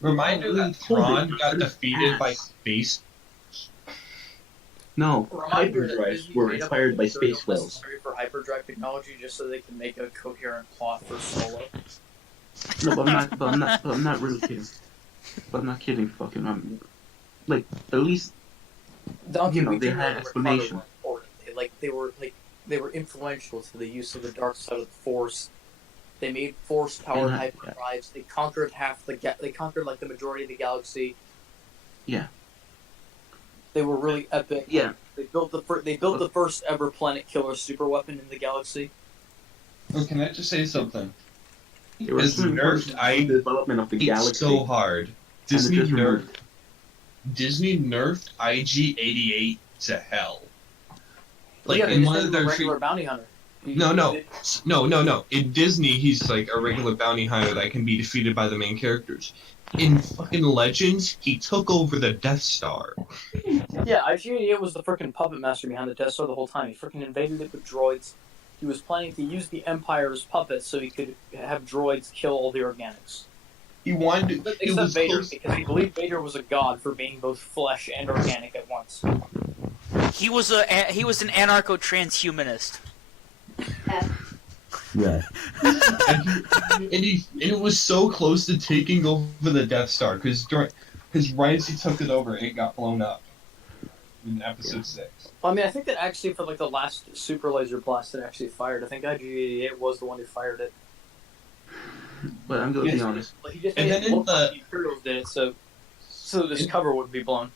Reminder that Thrawn got defeated by space. No, Reminder that hyperdrives Disney were made up inspired by material space whales. necessary for hyperdrive technology just so they can make a coherent plot for Solo. No, but I'm not really kidding. But I'm not kidding. Fucking, like at least Donkey, we they do know had that explanation. Ricardo were important. They were influential to the use of the dark side of the Force. They made Force-powered Yeah. hyperdrives. They conquered they conquered like the majority of the galaxy. Yeah. They were really epic. Yeah. They built the first ever planet killer super weapon in the galaxy. Oh, can I just say something? They were As extremely nerfed, important to the development of the It's galaxy. so hard. and Disney it just removed. nerfed IG-88 to hell. Like yeah, they in just one made of him a their regular bounty hunter. No. In Disney, he's like a regular bounty hunter that can be defeated by the main characters. In fucking Legends, he took over the Death Star. Yeah, IG-88 was the freaking puppet master behind the Death Star the whole time. He freaking invaded it with droids. He was planning to use the Empire as puppets so he could have droids kill all the organics. He wanted to. He Except was Vader, close. because he believed Vader was a god for being both flesh and organic at once. He was an anarcho-transhumanist. Yeah. and it was so close to taking over the Death Star because right as he took it over, it got blown up in Episode 6. Well, I mean, I think that actually for like the last super laser blast that actually fired, I think IG-88 was the one who fired it. But I'm going to be honest. He just And made then it in look like the Imperials did it, so this cover wouldn't be blown.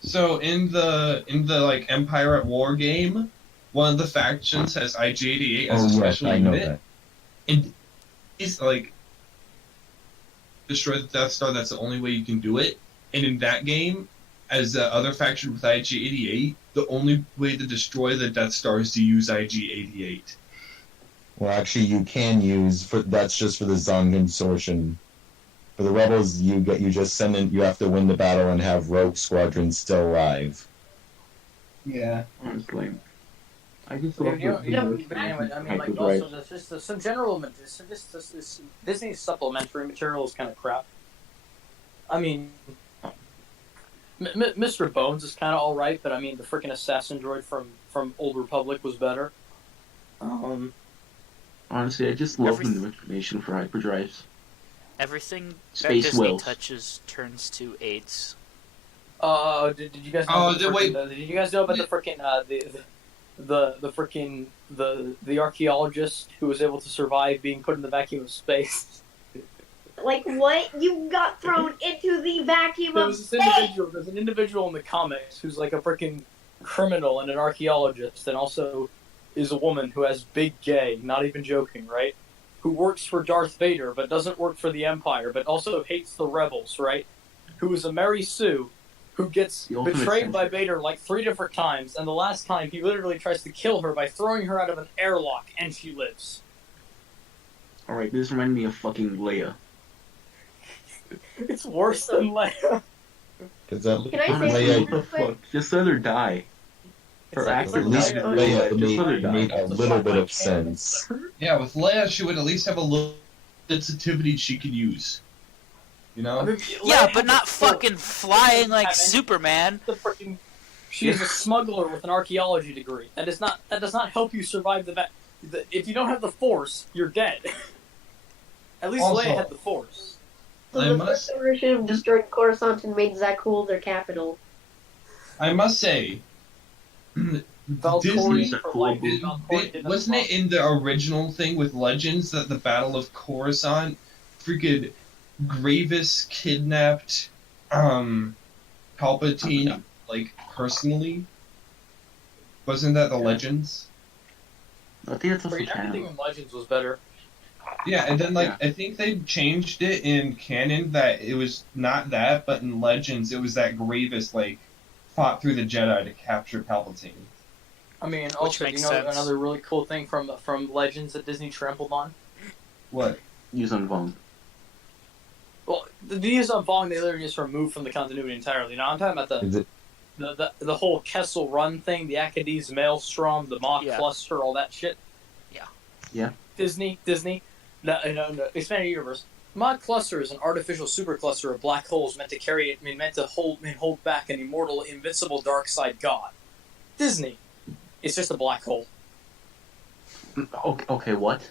So in the like Empire at War game, one of the factions has IG-88 as a special I know unit, that. and it's like destroy the Death Star. That's the only way you can do it. And in that game, as the other faction with IG-88, the only way to destroy the Death Star is to use IG-88. Well, actually, you can use that's just for the Zong Consortium. For the rebels, you just send in. You have to win the battle and have Rogue Squadron still alive. Yeah. Honestly. I just But love anyway, I mean, like, also, there's just some general, Disney's supplementary material is kind of crap. I mean, Mr. Bones is kind of alright, but I mean, the freaking assassin droid from Old Republic was better. Honestly, I just love the new information for hyperdrives. Everything that Space Disney whales. touches turns to AIDS. Did you guys know? Did you guys know about the freaking the archaeologist who was able to survive being put in the vacuum of space? Like what? You got thrown into the vacuum of space! There's an individual in the comics who's like a freaking criminal and an archaeologist, and also is a woman who has big gay, not even joking, right? Who works for Darth Vader, but doesn't work for the Empire, but also hates the rebels, right? Who is a Mary Sue, who gets betrayed by Vader like 3 different times, and the last time he literally tries to kill her by throwing her out of an airlock, and she lives. Alright, this reminded me of fucking Leia. It's worse than Leia. Because that Can I say Leia, something real quick? Just let her die. Her actor at least died. Leia Just let her made die. a little bit of sense. Yeah, with Leia, she would at least have a little sensitivity she could use. You know? I mean, Yeah, Leia but had not the fucking Force. flying like Have any- Superman. She's a smuggler with an archaeology degree. That does not help you survive if you don't have the Force, you're dead. At least Also- Leia had the Force. So I the must- First Order should have destroyed Coruscant and made Zakul their capital. I must say, Valkyrie Disney, for life. Valkyrie did wasn't it in the original thing with Legends that the Battle of Coruscant, freaking Grievous kidnapped Palpatine, like, personally? Wasn't that the Legends? I think that's also Everything canon. in Legends was better. Yeah, and then Yeah. I think they changed it in canon that it was not that, but in Legends it was that Grievous fought through the Jedi to capture Palpatine. I mean, also, makes you know, sense. another really cool thing from Legends that Disney trampled on. What? Use on Vong. Well, the use on Vong, they literally just removed from the continuity entirely. Now I'm talking about Is it? the whole Kessel Run thing, the Acades Maelstrom, the Maw Yeah. Cluster, all that shit. Yeah. Yeah. Disney. No. Expanded Universe. Maw Cluster is an artificial supercluster of black holes meant to hold back an immortal, invincible dark side god. Disney. It's just a black hole. Okay, what?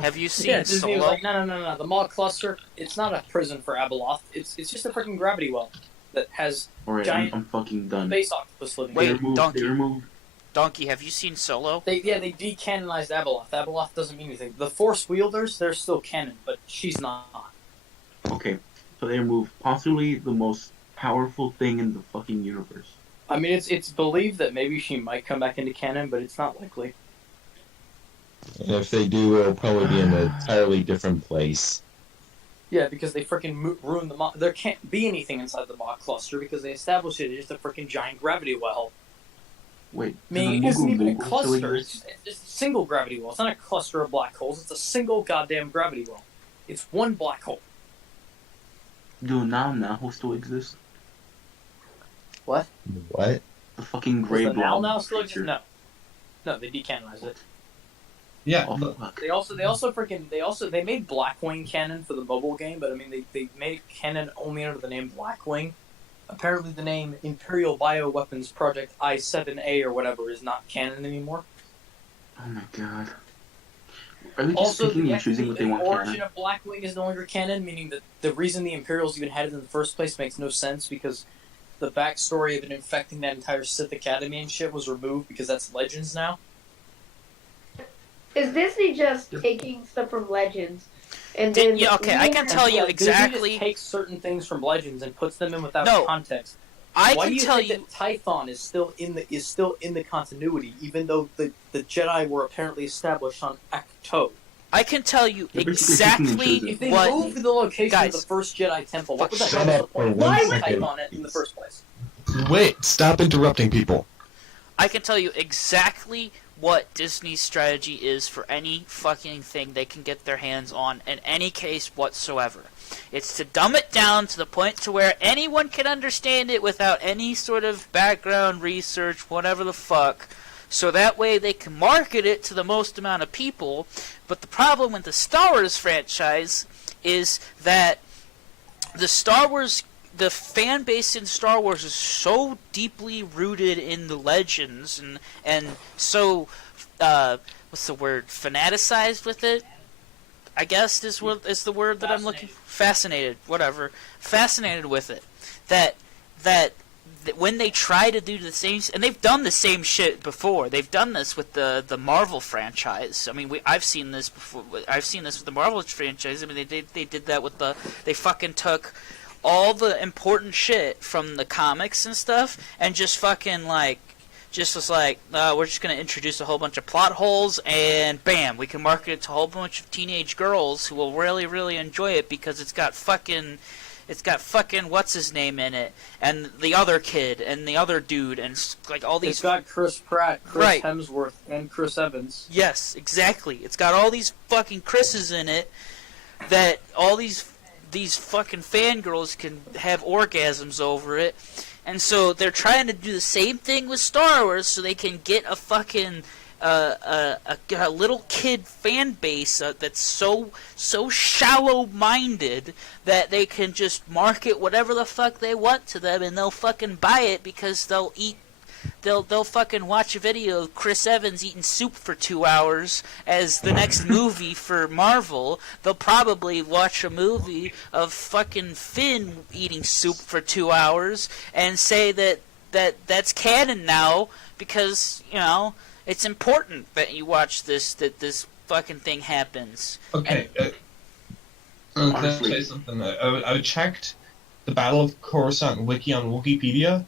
Have you seen Yeah, Disney was Solo? like, no. The Maw Cluster, it's not a prison for Abeloth. It's just a freaking gravity well that has Alright, Giant- I'm fucking done. space octopus living. Wait, they removed, Donkey. They removed. Donkey, have you seen Solo? They decanonized Abeloth. Abeloth doesn't mean anything. The Force wielders, they're still canon, but she's not. Okay, so they removed possibly the most powerful thing in the fucking universe. I mean, it's believed that maybe she might come back into canon, but it's not likely. And if they do, it'll probably be in an entirely different place. Yeah, because they freaking ruined the Maw. There can't be anything inside the Maw Cluster because they established it as just a freaking giant gravity well. Wait, I mean, it isn't even a Moogle still cluster. exist? It's just a single gravity well. It's not a cluster of black holes. It's a single goddamn gravity well. It's one black hole. Do Now still exist? What? The fucking Does gray the blob now still creature. exist? No, they decanonized it. Yeah, Oh, look, fuck. They made Blackwing canon for the mobile game, but I mean they made it canon only under the name Blackwing. Apparently the name Imperial Bioweapons Project I-7A or whatever is not canon anymore. Oh my god. Are they just Also, picking the and choosing what they want origin canon? of Blackwing is no longer canon, meaning that the reason the Imperials even had it in the first place makes no sense because the backstory of it infecting that entire Sith Academy and shit was removed because that's Legends now. Is Disney just taking stuff from Legends and then Yeah, okay, I can tell you Disney exactly. just takes certain things from Legends and puts them in without No, context. I Why can do you tell think you. that Tython is still in the continuity, even though the Jedi were apparently established on Acto? I can tell you They're basically picking and exactly choosing. If they what. moved the location Guys. of the first Jedi Temple, what was the Shut hell up was the for point? one Why would second, Tython it in the please. first place? Wait, stop interrupting people. I can tell you exactly what Disney's strategy is for any fucking thing they can get their hands on in any case whatsoever. It's to dumb it down to the point to where anyone can understand it without any sort of background research, whatever the fuck, so that way they can market it to the most amount of people. But the problem with the Star Wars franchise is that the fan base in Star Wars is so deeply rooted in the legends and so what's the word, fanaticized with it, I guess is the word that I'm looking for. Fascinated with it, that when they try to do the same, and they've done the same shit before. They've done this with the Marvel franchise. I mean, I've seen this before. I've seen this with the Marvel franchise. I mean, they did that with they fucking took all the important shit from the comics and stuff and just fucking just was like, we're just going to introduce a whole bunch of plot holes and bam, we can market it to a whole bunch of teenage girls who will really, really enjoy it because it's got fucking what's his name in it and the other kid and the other dude and like all these. It's got Chris Pratt, Chris Right. Hemsworth, and Chris Evans. Yes, exactly. It's got all these fucking Chris's in it that all these fucking fangirls can have orgasms over it. And so they're trying to do the same thing with Star Wars so they can get a fucking a little kid fan base that's so shallow-minded that they can just market whatever the fuck they want to them and they'll fucking buy it because they'll fucking watch a video of Chris Evans eating soup for 2 hours as the next movie for Marvel. They'll probably watch a movie of fucking Finn eating soup for 2 hours and say that's canon now because, you know, it's important that you watch this fucking thing happens. okay. Can I say something? I checked the Battle of Coruscant wiki on Wikipedia.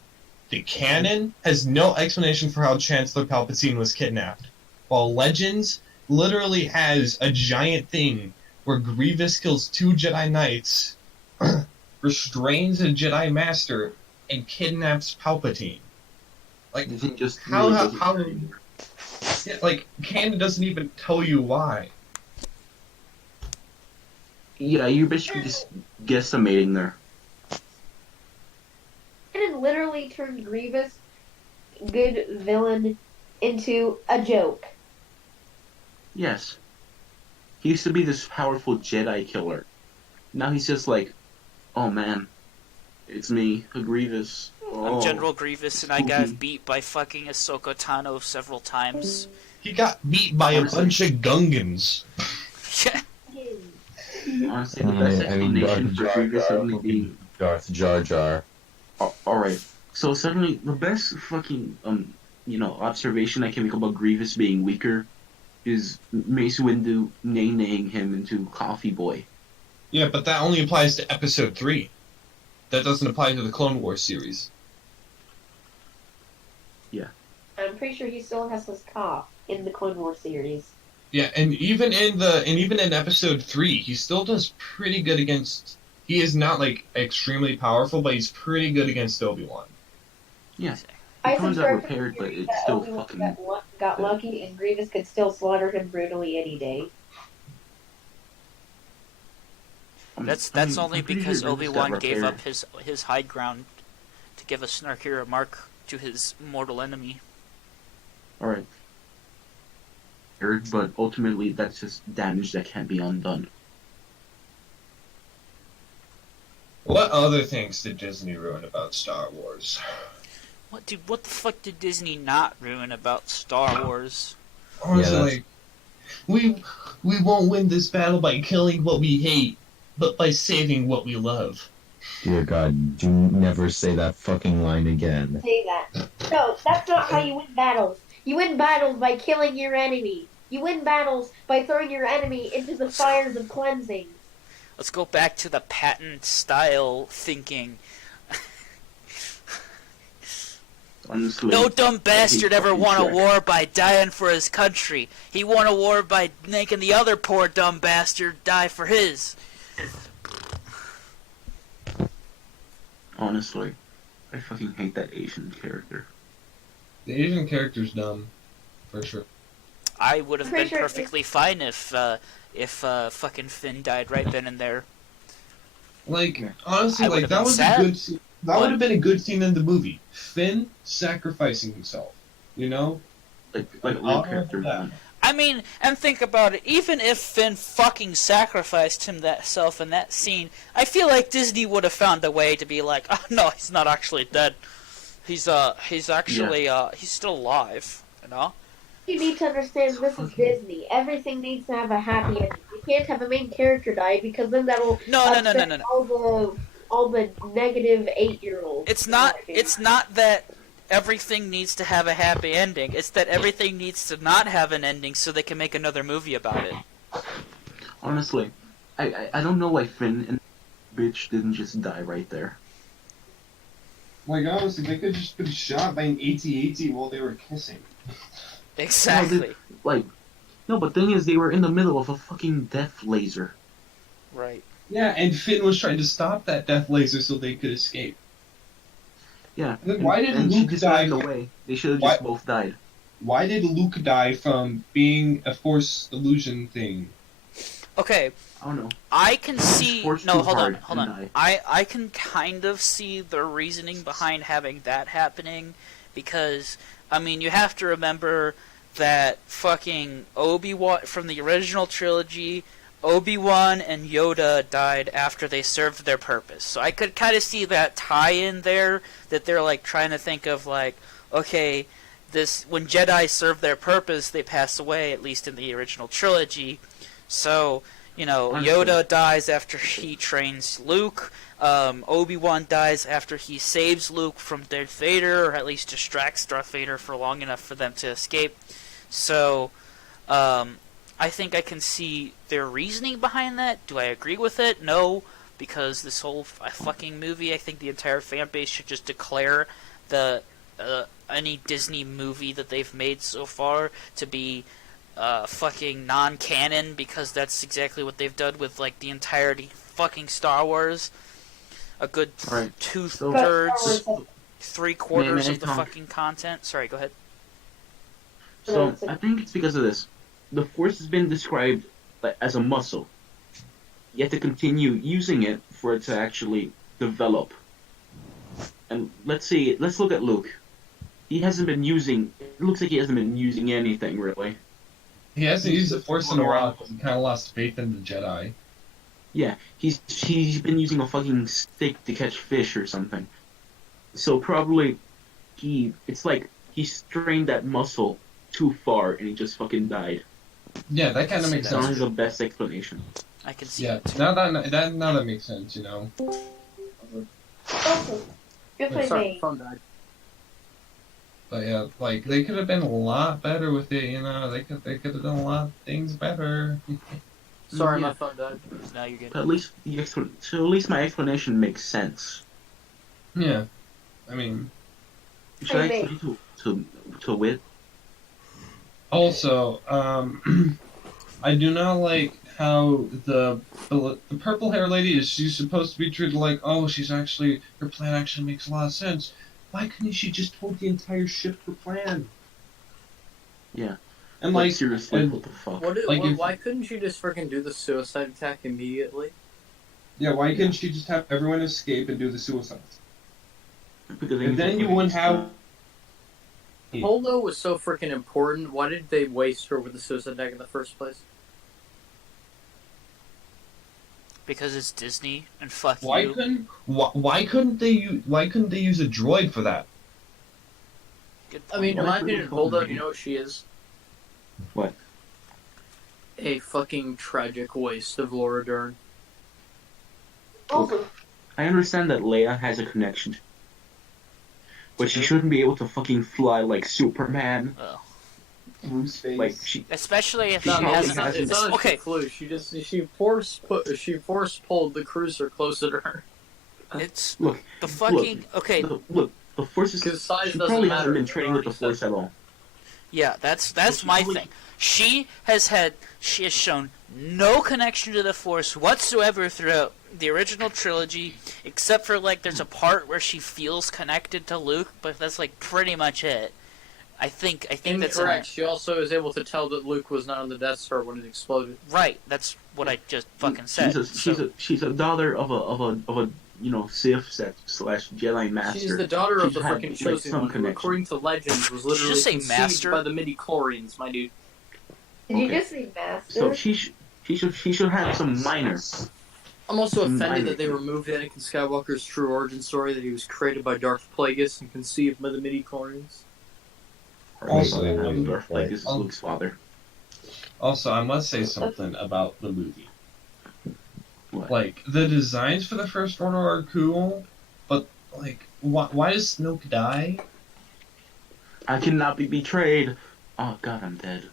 The canon has no explanation for how Chancellor Palpatine was kidnapped. while Legends literally has a giant thing where Grievous kills 2 Jedi Knights, restrains a Jedi Master, and kidnaps Palpatine. Like, Disney just how really how, doesn't how care anymore. yeah, like canon doesn't even tell you why. Yeah, you're basically just guesstimating there. And literally turned Grievous, good villain, into a joke. Yes. He used to be this powerful Jedi killer. Now he's just like, oh man, it's me, a Grievous. Oh, I'm General Grievous, and I got spooky. beat by fucking Ahsoka Tano several times. He got beat by a Honestly. bunch of Gungans. Honestly, the best explanation for Grievous suddenly being... Darth Jar Jar. Alright, so suddenly, the best fucking, observation I can make about Grievous being weaker is Mace Windu nay-naying him into Coffee Boy. Yeah, but that only applies to Episode 3. That doesn't apply to the Clone Wars series. I'm pretty sure he still has his cough in the Clone Wars series. Yeah, and even in Episode 3, he still does pretty good against. He is not like extremely powerful, but he's pretty good against Obi-Wan. Yeah. I He comes out subscribe to the repaired, but theory it's that still Obi-Wan fucking... got lucky, and Grievous could still slaughter him brutally any day. That's only I'm pretty because sure Grievous got Obi-Wan gave repaired. up his high ground to give a snarkier remark to his mortal enemy. Alright. But ultimately, that's just damage that can't be undone. What other things did Disney ruin about Star Wars? What the fuck did Disney not ruin about Star Wars? Honestly, Yeah, like, we won't win this battle by killing what we hate, but by saving what we love. Dear God, do never say that fucking line again. Say that. No, that's not how you win battles. You win battles by killing your enemy. You win battles by throwing your enemy into the fires of cleansing. Let's go back to the patent style thinking. Honestly, No dumb bastard ever won a war by dying for his country. He won a war by making the other poor dumb bastard die for his. Honestly, I fucking hate that Asian character. The Asian character's dumb, for sure. I would have I'm been pretty sure perfectly fine if fucking Finn died right then and there. Like, honestly, I like would've that been was sad, a good scene. That would have been a good scene in the movie. Finn sacrificing himself, you know? Like a real All character. of that. Man. I mean, and think about it. Even if Finn fucking sacrificed himself in that scene, I feel like Disney would have found a way to be like, oh no, he's not actually dead. He's actually he's still alive. You know? You need to understand this is Disney. Everything needs to have a happy ending. You can't have a main character die because then that'll No. upset all the negative 8-year-olds. It's not that everything needs to have a happy ending. It's that everything needs to not have an ending so they can make another movie about it. Honestly, I don't know why Finn and bitch didn't just die right there. Like, honestly, they could just been shot by an AT-AT while they were kissing. Exactly. No, but thing is, they were in the middle of a fucking death laser. Right. Yeah, and Finn was trying to stop that death laser so they could escape. Yeah. Then why did and she Luke just die? ran away. They should have Why- just both died. Why did Luke die from being a Force illusion thing? Okay. I don't know. I can see. forced No, too hold on, hard hold and on. die. I can kind of see the reasoning behind having that happening, because I mean you have to remember that fucking Obi-Wan from the original trilogy, Obi-Wan and Yoda died after they served their purpose. So I could kind of see that tie-in there, that they're like trying to think of like, okay, this when Jedi serve their purpose, they pass away, at least in the original trilogy. So, you know, Yoda dies after he trains Luke. Obi-Wan dies after he saves Luke from Darth Vader, or at least distracts Darth Vader for long enough for them to escape. So, I think I can see their reasoning behind that. Do I agree with it? No, because this whole fucking movie, I think the entire fan base should just declare any Disney movie that they've made so far to be fucking non-canon, because that's exactly what they've done with like the entirety fucking Star Wars. A good Right. two-thirds, But three-quarters May I of the talk? fucking content. Sorry, go ahead. So I think it's because of this. The Force has been described as a muscle. You have to continue using it for it to actually develop. And let's look at Luke. He hasn't been using. It looks like he hasn't been using anything really. He hasn't used the Force in a while because he kind of lost faith in the Jedi. Yeah, he's been using a fucking stick to catch fish or something. So probably it's like he strained that muscle too far and he just fucking died. Yeah, that kind of makes It's not sense. the best explanation. I can see Yeah, it. now that makes sense, you know. Also, if I Sorry, may, phone died. But yeah, like they could have been a lot better with it, you know. They could have done a lot of things better. Sorry, Yeah. my phone died. Now you're good. But at least my explanation makes sense. Yeah, I mean, Should I Hey, explain to Wit? also, I do not like how the purple hair lady is. She's supposed to be treated like, oh, her plan actually makes a lot of sense. Why couldn't she just told the entire ship her plan? Yeah. And Like like, seriously, and- what the fuck? Like if- Why couldn't you just freaking do the suicide attack immediately? yeah, why couldn't she just have everyone escape and do the suicide? Because And then you wouldn't have. Holdo was so freaking important. Why did they waste her with the suicide attack in the first place? Because it's Disney, and fuck Why you. couldn't they use a droid for that? Good I mean, in Why my couldn't opinion, Holdo Holdo, do you know what she is? What? A fucking tragic waste of Laura Dern. also, I understand that Leia has a connection, but she shouldn't be able to fucking fly like Superman. Well, Like she. especially if No, she no, hasn't. it's not Okay, she flew. She force pulled the cruiser closer to her. it's Look, the fucking okay. Look, the Force is. Because size She doesn't probably matter. hasn't been They training with the already said Force at all. Yeah, that's She my probably- thing. She has shown no connection to the Force whatsoever throughout the original trilogy, except for like there's a part where she feels connected to Luke, but that's like pretty much it. I think that's Incorrect. She also is able to tell that Luke was not on the Death Star when it exploded. right. That's what I just fucking said. She's a daughter of a Sith slash Jedi master. She's the daughter of She's the had, freaking like, chosen some one, who, connection. according to legends, was Did you literally just say conceived master? by the midi-chlorians, my dude. did you Okay. just say master? So she should have some minor. I'm also offended Minor. that they removed Anakin Skywalker's true origin story, that he was created by Darth Plagueis and conceived by the midi-chlorians. Also, Darth Plagueis is Luke's father. Also, I must say something about the movie. What? Like, the designs for the First Order are cool, but, like, why does Snoke die? I cannot be betrayed. Oh God, I'm dead.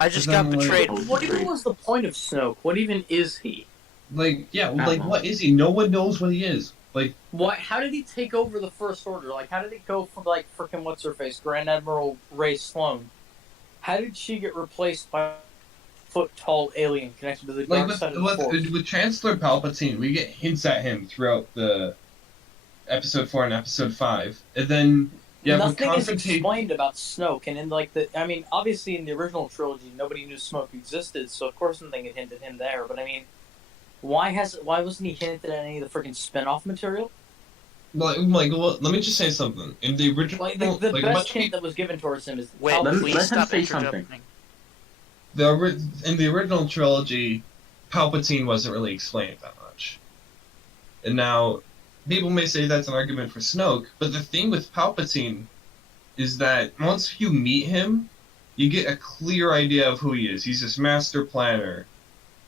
I just Then, got like- betrayed. What even was the point of Snoke? What even is he? Like, yeah, I don't like, know. what is he? No one knows what he is. Like, Why? How did he take over the First Order? Like, how did he go from, like, frickin' what's-her-face, Grand Admiral Ray Sloane? How did she get replaced by a foot-tall alien connected to the like dark side of the Force? with Chancellor Palpatine, we get hints at him throughout the Episode 4 and Episode 5. And then, yeah, with Nothing is confrontation... explained about Snoke, and in, like, I mean, obviously in the original trilogy, nobody knew Snoke existed, so of course nothing had hinted him there, but I mean, why wasn't he hinted at any of the freaking spin-off material? well, let me just say something. In the original... Like, the like, best much hint that was given towards him is Wait, Palpatine- please let him stop say something. interrupting. in the original trilogy, Palpatine wasn't really explained that much. And now, people may say that's an argument for Snoke, but the thing with Palpatine is that once you meet him, you get a clear idea of who he is. He's this master planner.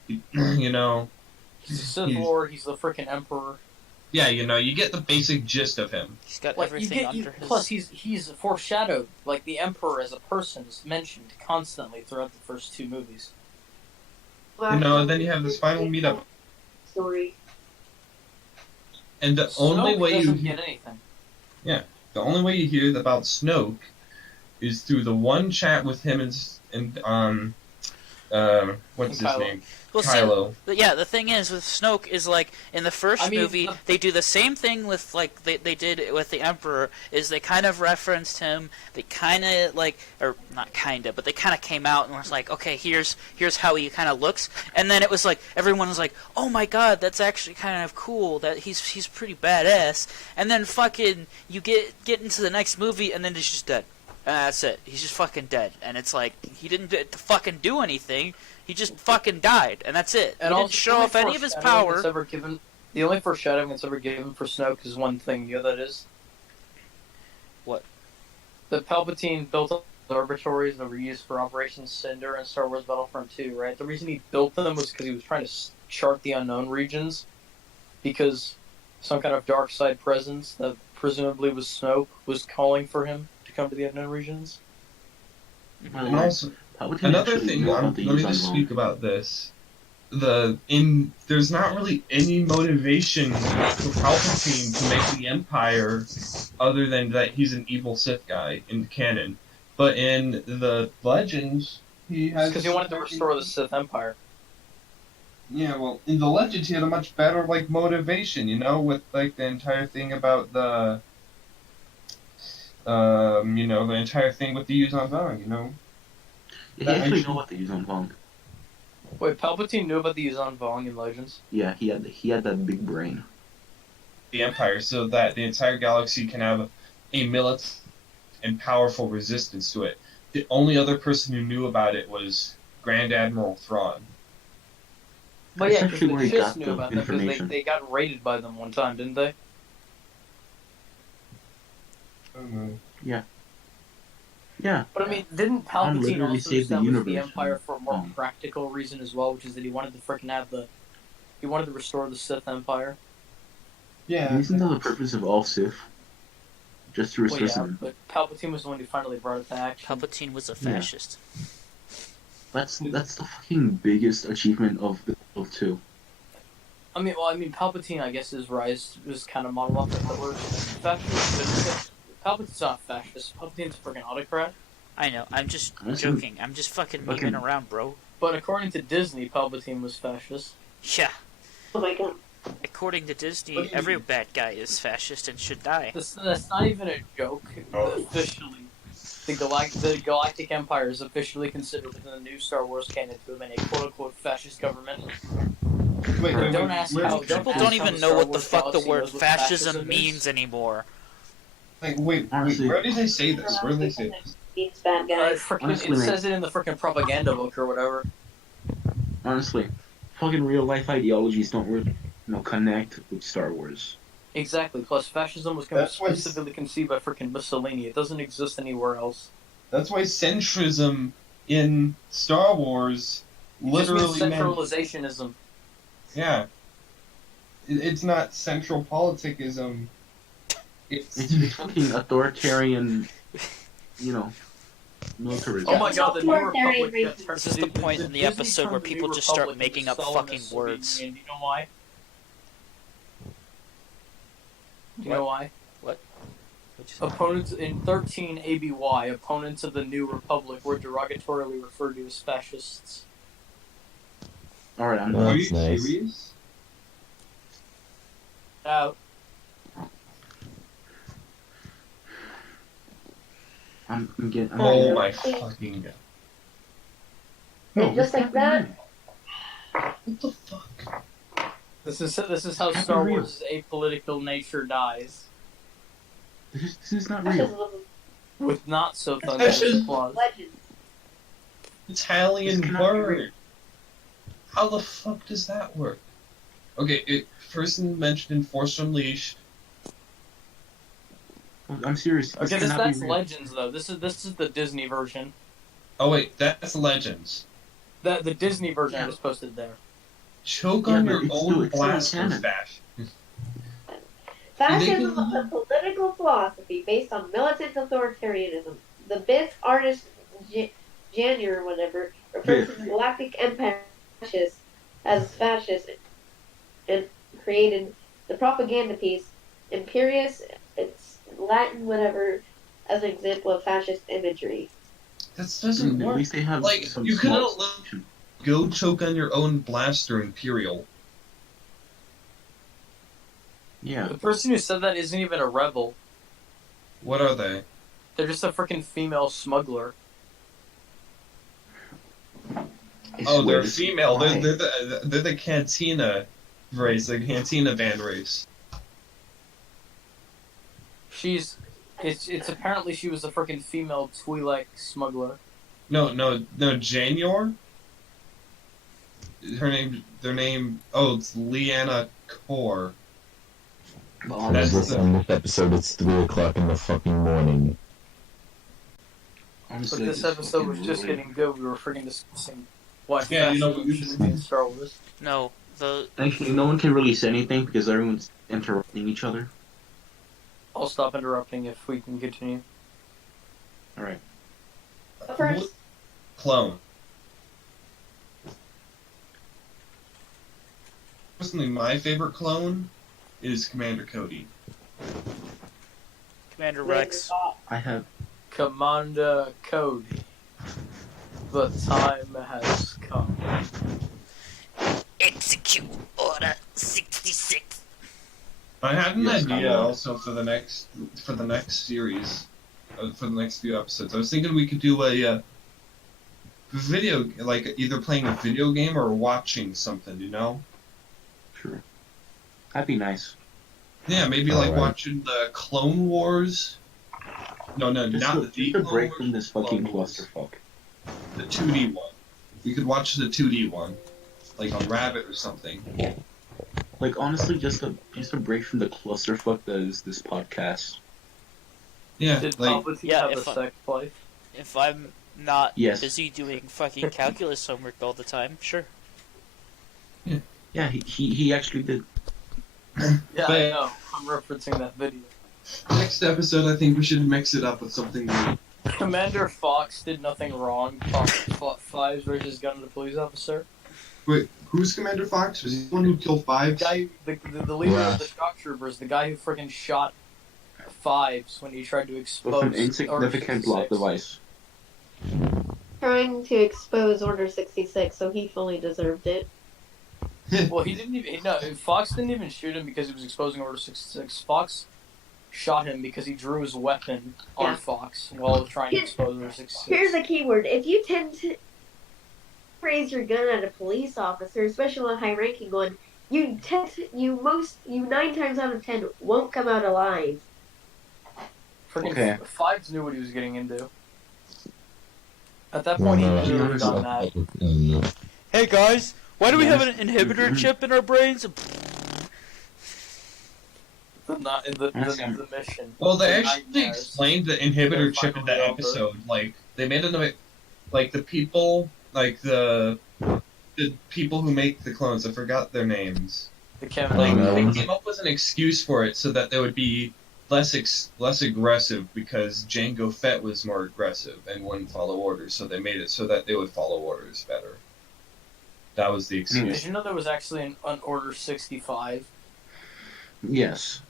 You know? He's a Sith He's- Lord, he's the freaking Emperor. Yeah, you know, you get the basic gist of him. He's got Like, everything under his. plus, he's foreshadowed. Like, the Emperor as a person is mentioned constantly throughout the first two movies. You know, and then you have this final meetup. Story. And the Snoke only way doesn't you get anything. the only way you hear about Snoke is through the one chat with him and and what's his Kylo. name? Well, see, Kylo. yeah, the thing is with Snoke is like in the first I mean, movie they do the same thing with like they did with the Emperor is they kind of referenced him. They kind of like or not kind of, but they kind of came out and was like, okay, here's how he kind of looks, and then it was like everyone was like, oh my god, that's actually kind of cool. That he's pretty badass, and then fucking you get into the next movie and then he's just dead. And that's it. He's just fucking dead, and it's like he didn't fucking do anything. He just fucking died, and that's it. And he also, didn't show off any of his power. The only foreshadowing that's ever given for Snoke is one thing. You know what that is? What? The Palpatine built up the laboratories that were used for Operation Cinder and Star Wars Battlefront 2, right? The reason he built them was because he was trying to chart the unknown regions, because some kind of dark side presence that presumably was Snoke was calling for him to come to the unknown regions. And also, Palpatine another actually thing, knew let about the me just Yuzhan speak about this. There's not really any motivation for Palpatine to make the Empire other than that he's an evil Sith guy in canon. But in the Legends, he has... Because he wanted to restore the Sith Empire. Yeah, well, in the Legends he had a much better, like, motivation, you know, with, like, the entire thing about the... the entire thing with the Yuzhan Vong, you know? He actually know what the Yuzhan Vong. Wait, Palpatine knew about the Yuzhan Vong in Legends? Yeah, he had that big brain. The Empire, so that the entire galaxy can have a militant and powerful resistance to it. The only other person who knew about it was Grand Admiral Thrawn. But yeah, That's because actually where the he Chiss got knew the about them because information. they got raided by them one time, didn't they? Yeah. Yeah. But I mean, didn't Han Palpatine literally also saved the establish the universe. Empire for a more practical reason as well, which is that he wanted to freaking have he wanted to restore the Sith Empire. Yeah. Isn't that the purpose of all Sith? Just to Well, restore yeah, some. but Palpatine was the one who finally brought it to action. Palpatine was a fascist. That's the fucking biggest achievement of the of two. I mean, Palpatine, I guess, his rise was kind of modeled off of Hitler's fascist. Palpatine's not fascist. Palpatine's a freaking autocrat. I know. I'm just Honestly, joking. I'm just fucking memeing around, bro. But according to Disney, Palpatine was fascist. Yeah. Oh my god. According to What do Disney, you every mean? bad guy is fascist and should die. That's not even a joke. Officially, the Galactic Empire is officially considered within the new Star Wars canon to have been a quote-unquote fascist government. Wait, Don't ask how. People ask don't how even the know Star what the Wars fuck the galaxy word knows what fascism is. means anymore. wait, Honestly- where did they say this? Where did they say this? Means bad guys. Honestly, It man. says it in the freaking propaganda book or whatever. Honestly, fucking real life ideologies don't really, connect with Star Wars. Exactly. Plus, fascism was That's why- specifically conceived by freaking Mussolini. It doesn't exist anywhere else. That's why centrism in Star Wars It just means literally meant... centralizationism. Yeah. It's not central politicism. It's fucking authoritarian, militarism. Oh my god, the New Authoritarian Republic. racism. This is the point in the Disney episode turned where the people New just start Republic making into up Stalinist fucking Soviet words. Union. Do you know why? Do you know why? Opponents in 13 ABY, opponents of the New Republic were derogatorily referred to as fascists. Alright, I'm Well, Are done. you That's nice. serious? Out. I'm getting. Oh my fucking god. And just like that, What the fuck? This is how Star Wars' apolitical nature dies. This is not real. fascism, With not so Fascism. thunderous applause. legends. Italian This cannot be real. word. How the fuck does that work? Okay, it first mentioned in Force Unleashed. I'm serious. This Okay, cannot that's be real. Legends though. This is the Disney version. Oh wait, that's Legends. The Disney version I just posted there. Choke Yeah, on but your it's own still blasphemy. canon. Fascism can- was a political philosophy based on militant authoritarianism. The Biz artist January or whatever refers to the Galactic Empire as fascist and created the propaganda piece Imperius, it's Latin whatever, as an example of fascist imagery. That doesn't At work. least they have Like, some you small couldn't solution. go choke on your own blaster Imperial. Yeah. The person who said that isn't even a rebel. What are they? They're just a freaking female smuggler. I Oh, swear they're this is female. why. They're the Cantina race, the Cantina van race. It's apparently she was a freaking female Twi'lek smuggler. No, Janior? Their name, it's Leanna Core. Well, That's This the- on this episode, it's 3 o'clock in the fucking morning. But honestly, this just episode fucking was just really- getting good. We were freaking discussing why Yeah, you know, fascism shouldn't be in Star Wars. No, the Actually, no one can really say anything because everyone's interrupting each other. I'll stop interrupting if we can continue. Alright. First, Clone. Personally, my favorite clone is Commander Cody. Commander Rex. I have Commander Cody, the time has come. Execute Order 66. I had an Yes, idea I know. also for the next series, for the next few episodes. I was thinking we could do a video, like either playing a video game or watching something. You know? sure. That'd be nice. Yeah, maybe like Alright. watching the Clone Wars. No, Just not a, the just a Clone break Wars, from this Clone fucking Wars. clusterfuck. The 2D one. We could watch the 2D one, like on Rabbit or something. Like honestly, just a break from the clusterfuck that is this podcast. Yeah, Did like Palpatine Yeah, have a if I- sex life? If I'm not Yes. busy doing fucking calculus homework all the time, sure. Yeah, he actually did. Yeah, But- I know. I'm referencing that video. next episode, I think we should mix it up with something new. Commander Fox did nothing wrong. Fives versus gun to the police officer. Wait, who's Commander Fox? Was he the one who killed Fives? The leader Yeah. of the shock troopers, the guy who freaking shot Fives when he tried to expose With an insignificant block Order 66. device. trying to expose Order 66, so he fully deserved it. Well, he didn't even. No, Fox didn't even shoot him because he was exposing Order 66. Fox shot him because he drew his weapon on Yeah. Fox while trying to Here's- expose Order 66. Here's a keyword. If you tend to raise your gun at a police officer, especially a high-ranking one, you 9 times out of 10 won't come out alive. Freaking Okay. Fives knew what he was getting into. At that point, he could have done that. Hey guys, why do we have an Yes. inhibitor chip in our brains? The mission. Well, they The actually nightmares. explained the inhibitor They're chip in finally the over. episode. Like they made it like the people, like the people who make the clones. I forgot their names. The Kevin Like no. they came up with an excuse for it so that they would be less aggressive because Jango Fett was more aggressive and wouldn't follow orders. So they made it so that they would follow orders better. That was the Did excuse. you know there was actually an Order 65 Yes.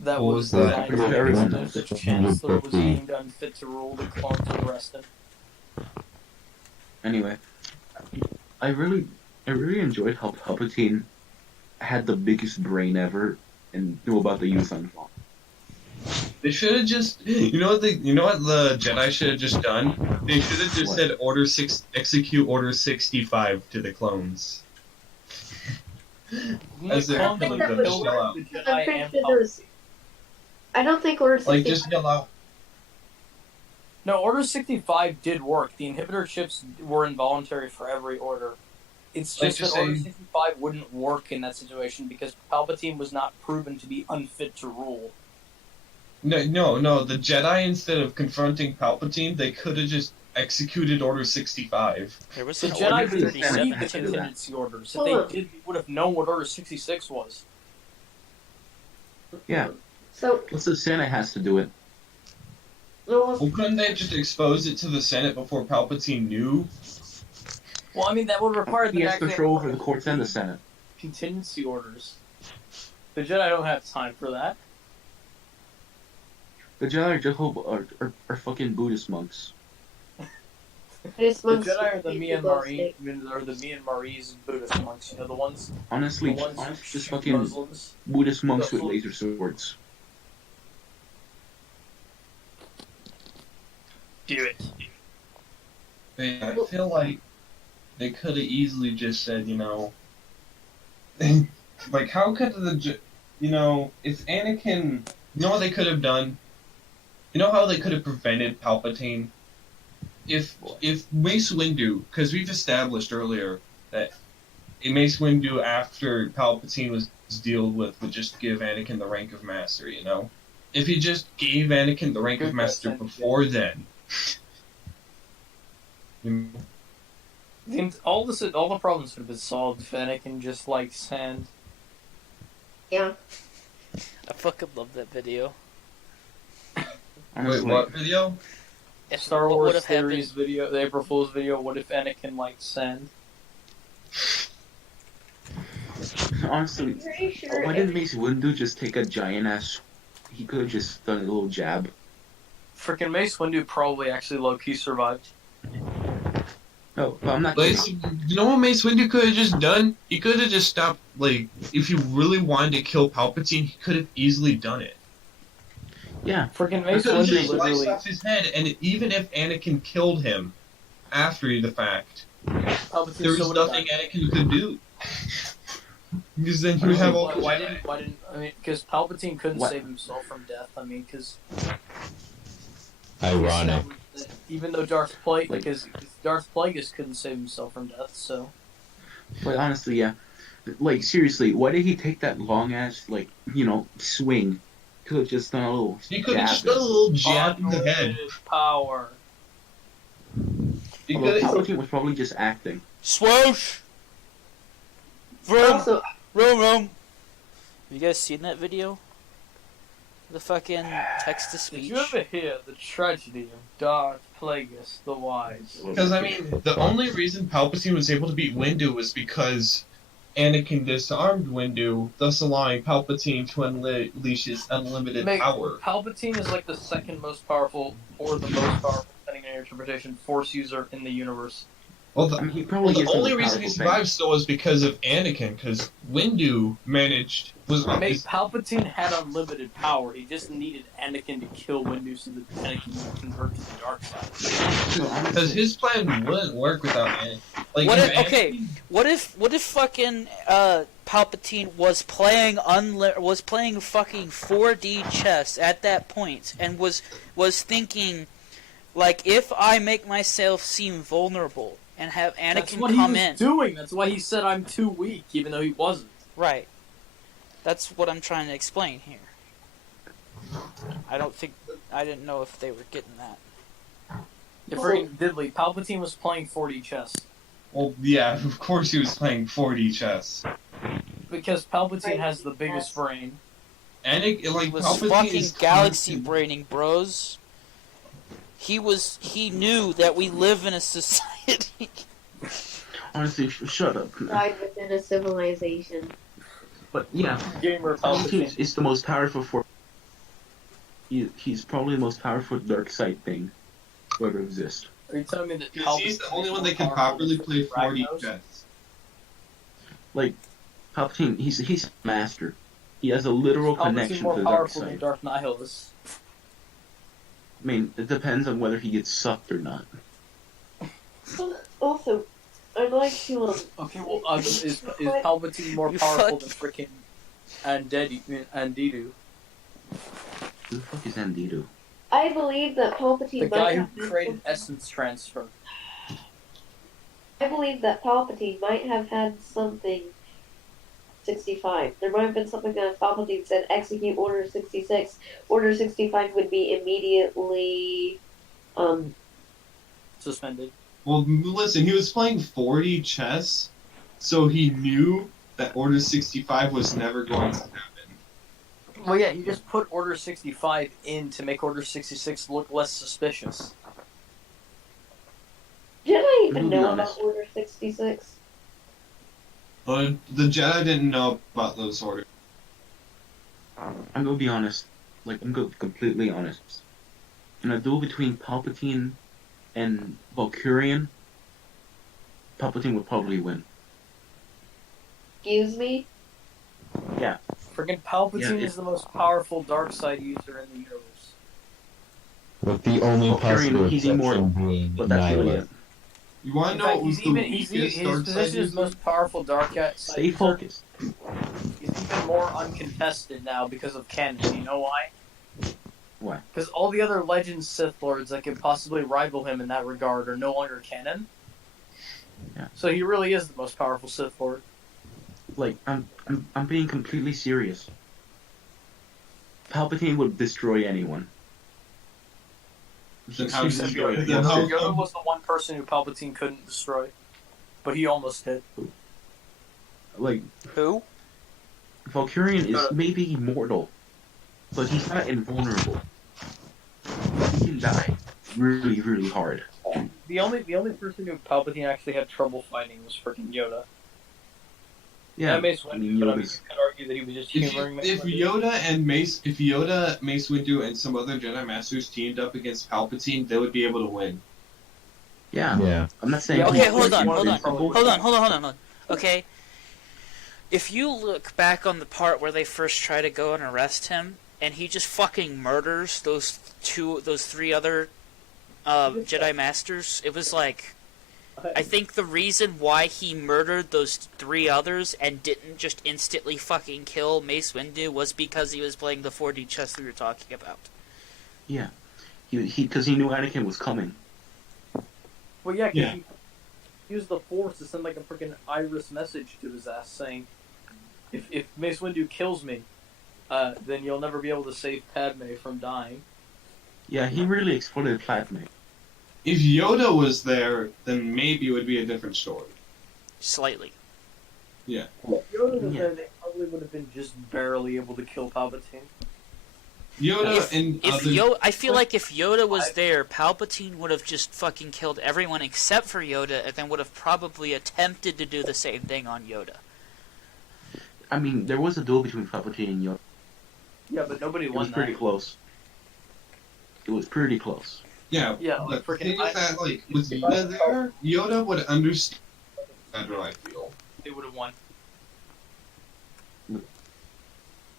that What was was that? designed to Everyone make knows the it. Chancellor was deemed unfit to rule, the clones were arrested. Anyway, I really enjoyed how Palpatine had the biggest brain ever and knew about the youth on Vaughn. They should have just, you know what the Jedi should have just done? They should have just What? said execute Order 65 to the clones. As The they're clones killing would them, kill yell out. the I'm Jedi pretty and sure there was- Palpatine. I don't think Order 65... Like just yell out. No, Order 65 did work. The inhibitor chips were involuntary for every order. It's Like, just just that Order say- 65 wouldn't work in that situation because Palpatine was not proven to be unfit to rule. No. The Jedi, instead of confronting Palpatine, they could have just executed Order 65. There was The an Jedi Order didn't 37 read the too. contingency orders. If Hold they on. did, we would have known what Order 66 was. Yeah, So, plus the Senate has to do it. Well, couldn't they just expose it to the Senate before Palpatine knew? Well, I mean, that would require He them has actually control over the courts and the Senate. contingency orders. The Jedi don't have time for that. The Jedi are just are fucking Buddhist monks. Buddhist The monks Jedi are the eat glow stick. Myanmarese Buddhist monks. You know the ones, Honestly, the ones just shoot fucking Muslims. Buddhist monks with laser swords. Do it. I feel like they could have easily just said, like, how could if Anakin, you know what they could have done? You know how they could have prevented Palpatine? If Mace Windu, because we've established earlier that Mace Windu, after Palpatine was dealt with, would just give Anakin the rank of Master, If he just gave Anakin the rank of Master before then, All the problems would have been solved if Anakin just liked sand. Yeah. I fucking love that video. Wait, what video? Star What Wars would have Theories happened? video, the April Fool's video. What if Anakin liked sand? Honestly, Pretty sure why didn't Mace Windu just take a giant ass? He could have just done a little jab. Freaking Mace Windu probably actually low-key survived. No, but I'm not Like, kidding. you know what Mace Windu could have just done? He could have just stopped, like, if he really wanted to kill Palpatine, he could have easily done it. Yeah, Freaking He Mace could have Windu just sliced literally. off his head, and even if Anakin killed him after the fact, Palpatine there was still would've nothing died. Anakin could do. Because then he would have all the Why Jedi. didn't? I mean, because Palpatine couldn't What? save himself from death. I mean, because Ironic. even though Darth Plagueis couldn't save himself from death, so but honestly, yeah. Like, seriously, why did he take that long ass, swing? Could have just done a little He could have jab. just done a little jab in the head. unlimited power. He Although could have. Palpatine was probably just acting. Swoosh! Vroom! Also, Vroom, vroom! Have you guys seen that video? The fucking text-to-speech? Did you ever hear the tragedy of Darth Plagueis the Wise? Because, I mean, the only reason Palpatine was able to beat Windu was because Anakin disarmed Windu, thus allowing Palpatine to unleash his unlimited power. Palpatine is like the second most powerful, or the most powerful, depending on your interpretation, Force user in the universe. Well, I mean, he probably the is the only most reason he powerful survived still was because of Anakin, because Windu Palpatine had unlimited power. He just needed Anakin to kill Windu so that Anakin would convert to the dark side. Because his plan wouldn't work without Anakin. Like, What if if- okay. Anakin- What if fucking Palpatine was playing fucking 4D chess at that point and was thinking, like, if I make myself seem vulnerable and have That's Anakin what come he in, was doing. That's why he said I'm too weak, even though he wasn't. right? That's what I'm trying to explain here. I didn't know if they were getting that. If freaking diddly, Palpatine was playing 4D chess. Well, yeah, of course he was playing 4D chess. Because Palpatine has the biggest brain. Anakin, like, He was Palpatine fucking is galaxy constant- braining, bros. He knew that we live in a society. Honestly, shut up. died within a civilization. But yeah, Gamer Palpatine Palpatine. is the most powerful for. He's probably the most powerful dark side thing to ever exist. Are you telling me that Because he's the only one that can more powerful properly than play 4D Ragnos? chess. Like, Palpatine, he's master. He has a literal Palpatine connection more to the dark powerful than side. Darth Nihilus. I mean, it depends on whether he gets sucked or not. Also, I'd like to Okay, well, is Palpatine more You powerful fuck- than freaking Andidu? Who the fuck is Andidu? I believe that Palpatine The guy might who have created essence transfer. I believe that Palpatine might have had something 65. There might have been something that Palpatine said, execute Order 66. Order 65 would be immediately, Suspended. Well, listen, he was playing 4D chess, so he knew that Order 65 was never going to happen. Well, yeah, you just put Order 65 in to make Order 66 look less suspicious. did I We'll even be know honest. about Order 66? But the Jedi didn't know about those orders. I'm gonna be honest. Like, I'm gonna be completely honest. In a duel between Palpatine and Valkyrian, Palpatine would probably win. Excuse me? Friggin' Palpatine Yeah, is the most powerful dark side user in the universe. With the only Valkyrian, possible he's exception immortal, being but that's really Nihilus. it. You want to In know fact, what was he's the even weakest his dark side position is user? most powerful dark side Stay user. focused. He's even more uncontested now because of canon. You know why? Why? Because all the other Legends Sith Lords that could possibly rival him in that regard are no longer canon. Yeah. So he really is the most powerful Sith Lord. Like, I'm being completely serious. Palpatine would destroy anyone. Then how He's does destroyed. then how Yoda was the one person who Palpatine couldn't destroy, but he almost did. Like, Who? Valkyrian is maybe immortal, but he's not invulnerable. He can die really, really hard. The only person who Palpatine actually had trouble fighting was freaking Yoda. Yeah, Mace I Windu, mean, but I mean, you Yoda's... could argue that he was just humoring Mace If Windu. Yoda, Mace Windu, and some other Jedi Masters teamed up against Palpatine, they would be able to win. Yeah, Yeah. I'm not saying... Yeah, Okay, he's hold on. invincible. Okay. If you look back on the part where they first try to go and arrest him, and he just fucking murders those three other Jedi Masters, it was like, I think the reason why he murdered those three others and didn't just instantly fucking kill Mace Windu was because he was playing the 4D chess we were talking about. Yeah. Because he knew Anakin was coming. Well, yeah, 'cause Yeah. he used the Force to send like a freaking iris message to his ass saying, if Mace Windu kills me, then you'll never be able to save Padme from dying. Yeah, he really exploited Padme. If Yoda was there, then maybe it would be a different story. Slightly. If Yoda was Yeah. there, they probably would have been just barely able to kill Palpatine. Yoda I feel like if Yoda was there, Palpatine would have just fucking killed everyone except for Yoda, and then would have probably attempted to do the same thing on Yoda. I mean, there was a duel between Palpatine and Yoda. Yeah, but nobody It was won that. pretty close. It was pretty close. Yeah, Yeah, but like the thing freaking. is that, like, with Yoda there, Yoda would understand better, I feel. They would have won.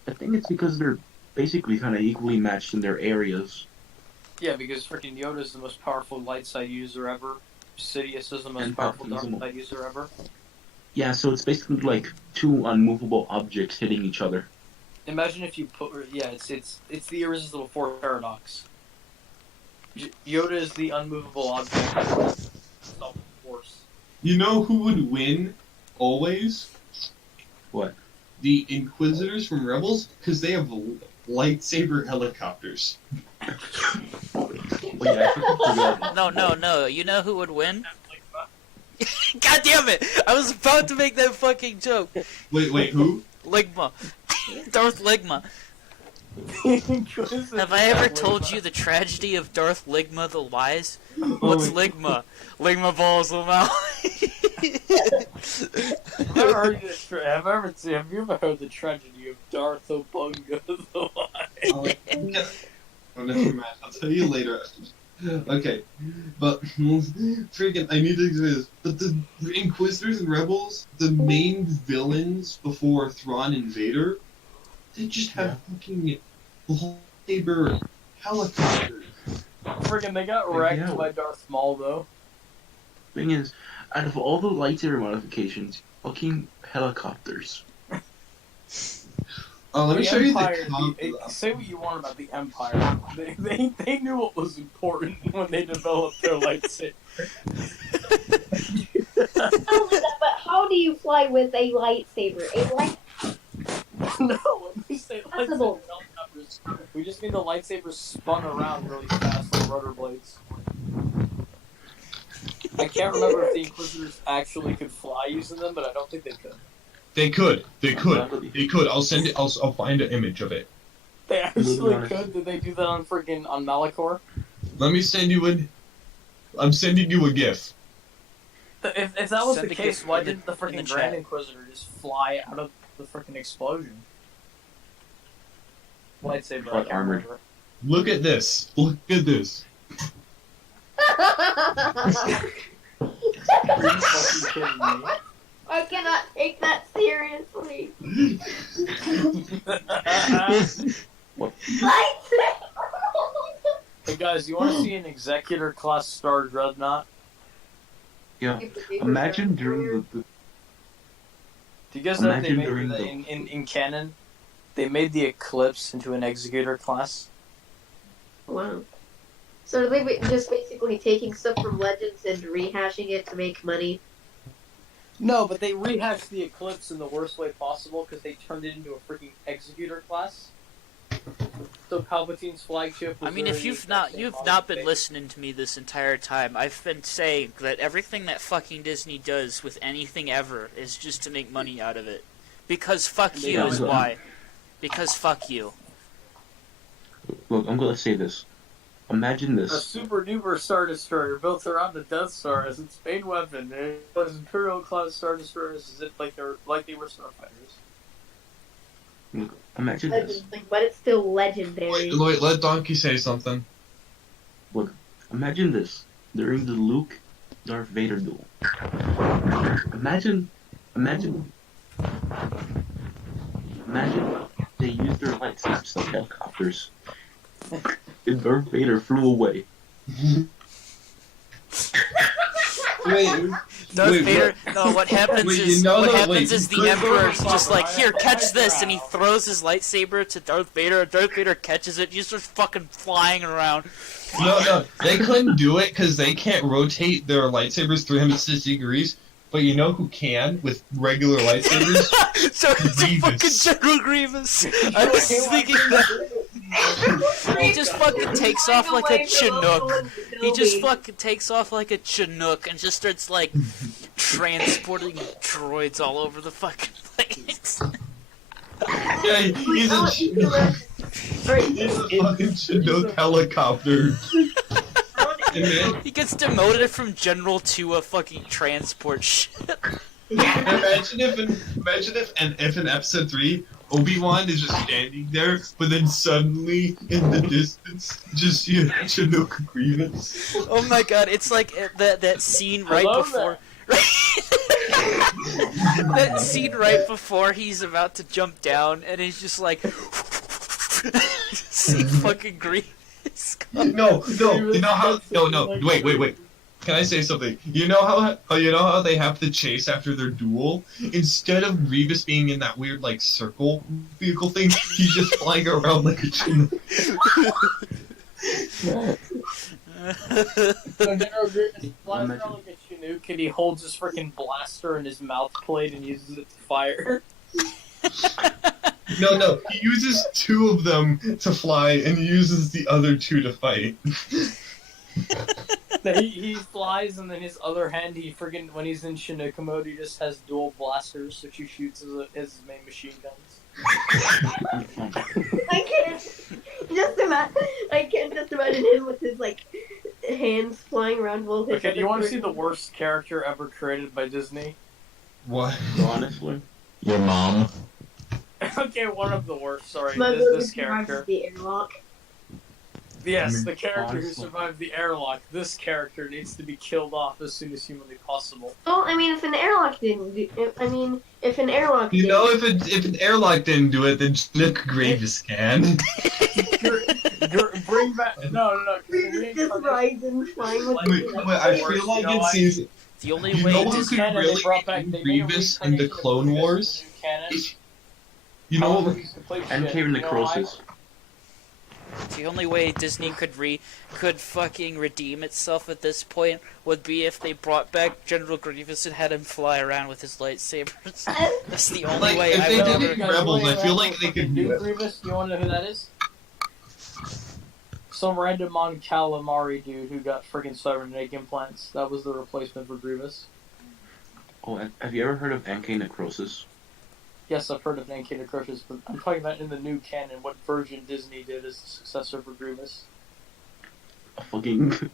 I think it's because they're basically kind of equally matched in their areas. Yeah, because freaking Yoda is the most powerful light side user ever. Sidious is the most And powerful Palpatine's dark the most- side user ever. Yeah, so it's basically like two unmovable objects hitting each other. Imagine if you put, it's the irresistible force paradox. Yoda is the unmovable object. Stop the force. You know who would win always? What? The Inquisitors from Rebels, because they have lightsaber helicopters. Well, yeah, I forgot. No. You know who would win? God damn it! I was about to make that fucking joke. Wait, who? Ligma. Darth Ligma. Have I ever told you the tragedy of Darth Ligma the Wise? What's Ligma? Ligma balls them out. Have you ever heard the tragedy of Darth Obunga the Wise? Oh, never mind. I'll tell you later. Okay, but freaking, I need to do this. But the Inquisitors and Rebels, the main villains before Thrawn and Vader, they just have fucking lightsaber helicopters. Friggin' they got wrecked Yeah. by Darth Maul though. Thing is, out of all the lightsaber modifications, fucking helicopters. Let me The show you Empire, the say what you want about the Empire. They knew what was important when they developed their lightsaber. But how do you fly with a lightsaber? A light No, when we say Possible. lightsaber helicopters, we just mean the lightsabers spun around really fast like rudder blades. I can't remember if the Inquisitors actually could fly using them, but I don't think they could. They could. I'll send it. I'll find an image of it. They actually could? Did they do that on on Malachor? Let me send you an. I'm sending you a GIF. If that was Send the the case, GIF why in the- didn't the in the freaking chat. Grand Inquisitor just fly out of the freaking explosion? Lightsaber, I Like can't armored. remember. Look at this. Look at this. you fucking kidding me? I cannot take that seriously. Hey guys, you want to see an executor class Star Dreadnought? Yeah. Imagine during the Do you guys know they Imagine made during the, the- in canon? They made the Eclipse into an executor class. Wow. So are they just basically taking stuff from Legends and rehashing it to make money? No, but they rehashed the Eclipse in the worst way possible because they turned it into a freaking executor class. So Palpatine's flagship. Was I mean, if you've not been listening to me this entire time, I've been saying that everything that fucking Disney does with anything ever is just to make money out of it. Because fuck They you don't. is why. Because fuck you. Look, I'm gonna say this. Imagine A this. super duper Star Destroyer built around the Death Star as its main weapon, and it was Imperial class Star Destroyers as if like they were starfighters. Look, imagine this. But it's still legendary. Wait, let Donkey say something. Look, imagine this during the Luke Darth Vader duel. Imagine they used their lightsabers like helicopters. And Darth Vader flew away. Wait, Darth wait, Vader. No, what happens Wait, is you know what that- happens wait, is the good Emperor's Lord, just like, here, catch Right this, and he now. throws his lightsaber to Darth Vader. And Darth Vader catches it. He's just fucking flying around. No, they couldn't do it because they can't rotate their lightsabers 360 degrees. But you know who can with regular lightsabers? So it's a fucking Grievous. General Grievous. I was thinking that he just fucking takes off like a Chinook. He just fucking takes off like a Chinook and just starts like transporting droids all over the fucking place. Yeah, he's a fucking Chinook helicopter. And then, He gets demoted from general to a fucking transport ship. imagine if in episode 3, Obi-Wan is just standing there, but then suddenly in the distance, just you know, Chinook Grievous. Oh my god, it's like that scene right love before. That scene right before he's about to jump down, and he's just like, see fucking Grievous. No, you know how? No, wait. Can I say something? You know how they have to chase after their duel? Instead of Grievous being in that weird like circle vehicle thing, he's just flying around like a Chinook. So General Grievous flies around like a Chinook, and he holds his freaking blaster in his mouth plate and uses it to fire. No, he uses 2 of them to fly and he uses the other 2 to fight. He flies, and then his other hand, he friggin' when he's in Chinook mode, he just has dual blasters, which he shoots as his main machine guns. I can't just imagine him with his like hands flying around both his. Okay, do you want to see the worst character ever created by Disney? What? Honestly. Your mom. Okay, one of the worst. Sorry, My this character. the airlock. Yes, I mean, the character who honestly. survived the airlock. This character needs to be killed off as soon as humanly possible. Well, I mean, if an airlock didn't do, if an airlock, You know, if an airlock didn't do it, then Chinook Grievous can. Bring back no. just rising, flying with. Wait, I feel like it seems. The only You way know who Disney. could Canon, really they brought back make they made a Grievous reincarnation into of Clone Grievous Wars? in the new canon. You know, However, he's complete And shit. Kevin You know why? Necrosis. The only way Disney could fucking redeem itself at this point would be if they brought back General Grievous and had him fly around with his lightsabers. That's the only Like, way if I they would did ever. it- Rebels, I feel like they could do New it. Grievous. You want to know who that is? Some random Mon Calamari dude who got freaking cybernetic implants. That was the replacement for Grievous. Oh, have you ever heard of NK Necrosis? Yes, I've heard of Nankin Necrosis, but I'm talking about in the new canon, what version Disney did as the successor for Grievous. A fucking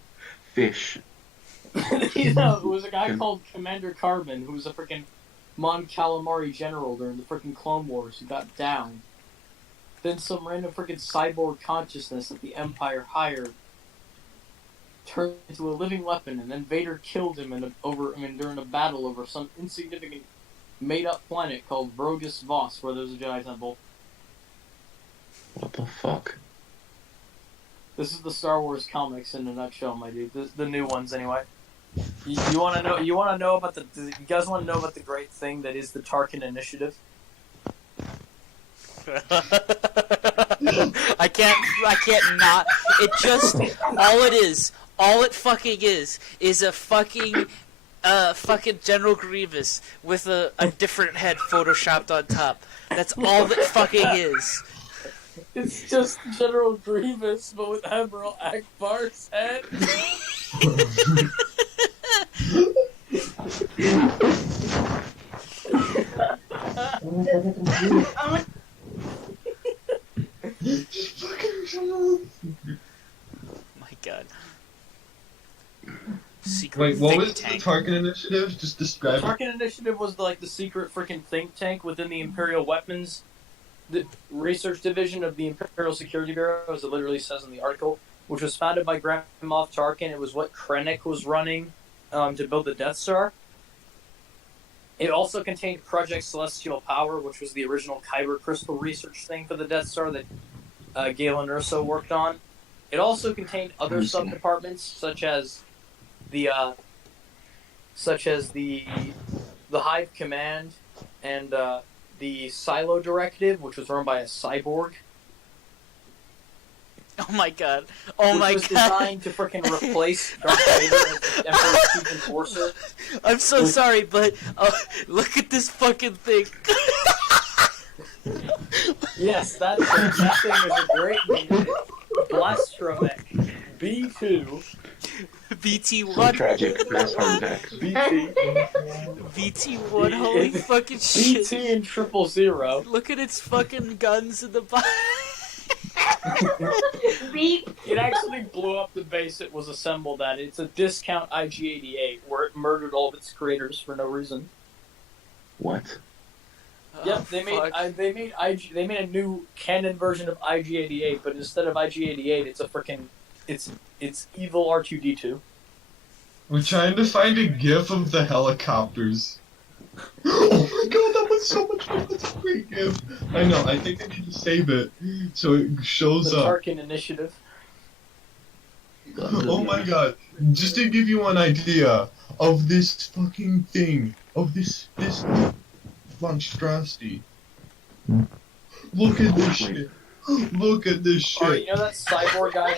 fish. You know, it was a guy called Commander Carbon, who was a freaking Mon Calamari general during the freaking Clone Wars, who got down. Then some random freaking cyborg consciousness that the Empire hired turned into a living weapon, and then Vader killed him during a battle over some insignificant made-up planet called Vrogus Voss, where there's a Jedi temple. What the fuck? This is the Star Wars comics in a nutshell, my dude. The new ones, anyway. You want to know? You want to know about you guys want to know about the great thing that is the Tarkin Initiative? I can't not. It just, all it fucking is a fucking General Grievous with a different head photoshopped on top. That's all that fucking is. It's just General Grievous, but with Admiral Akbar's head. My God. Secret Wait, what think was tank. the Tarkin Initiative? Just The describe it. Tarkin Initiative was the secret freaking think tank within the Imperial Weapons, the research division of the Imperial Security Bureau, as it literally says in the article, which was founded by Grand Moff Tarkin. It was what Krennic was running to build the Death Star. It also contained Project Celestial Power, which was the original Kyber crystal research thing for the Death Star that Galen Erso worked on. It also contained other sub-departments, such as the Hive Command and the Silo Directive, which was run by a cyborg. Oh my God. Oh my Which was God. designed to freaking replace Darth Vader as the Emperor's chief enforcer. I'm so sorry, but look at this fucking thing. Yes, that thing is a great name. Blastromech B2. VT1. Tragic mass heart attack. BT. VT1, holy fucking shit. BT and 000. Look at its fucking guns in the bottom. Beep. It actually blew up the base it was assembled at. It's a discount IG-88 where it murdered all of its creators for no reason. What? Yep, they made a new canon version of IG-88, but instead of IG-88, it's a freaking it's evil R2-D2. We're trying to find a gif of the helicopters. Oh my God, that was so much fun. That's a great gif. I know, I think I need to save it so it shows The up. Tarkin Initiative. Oh my God. Just to give you an idea of this fucking thing, of this monstrosity. Look at this shit. Look at this Alright, shit. you know that cyborg guy?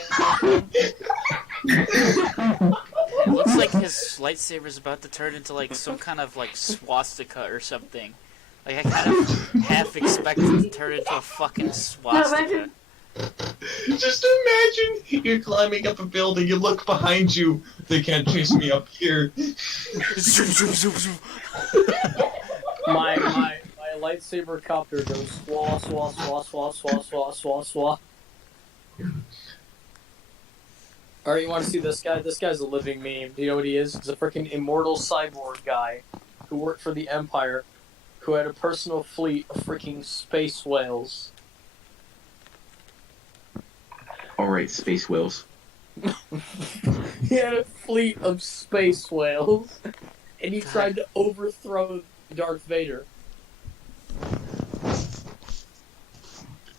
It looks like his lightsaber's about to turn into like some kind of like swastika or something. Like I kind of half expected it to turn into a fucking swastika. Just imagine you're climbing up a building, you look behind you, they can't chase me up here. Zoom, zoom, zoom, zoom. My lightsaber copter goes swah, swah, swah, swah, swah, swah, swah, swah. Alright, you want to see this guy? This guy's a living meme. Do you know what he is? He's a freaking immortal cyborg guy who worked for the Empire, who had a personal fleet of freaking space whales. Alright, space whales. He had a fleet of space whales, and he tried to overthrow Darth Vader.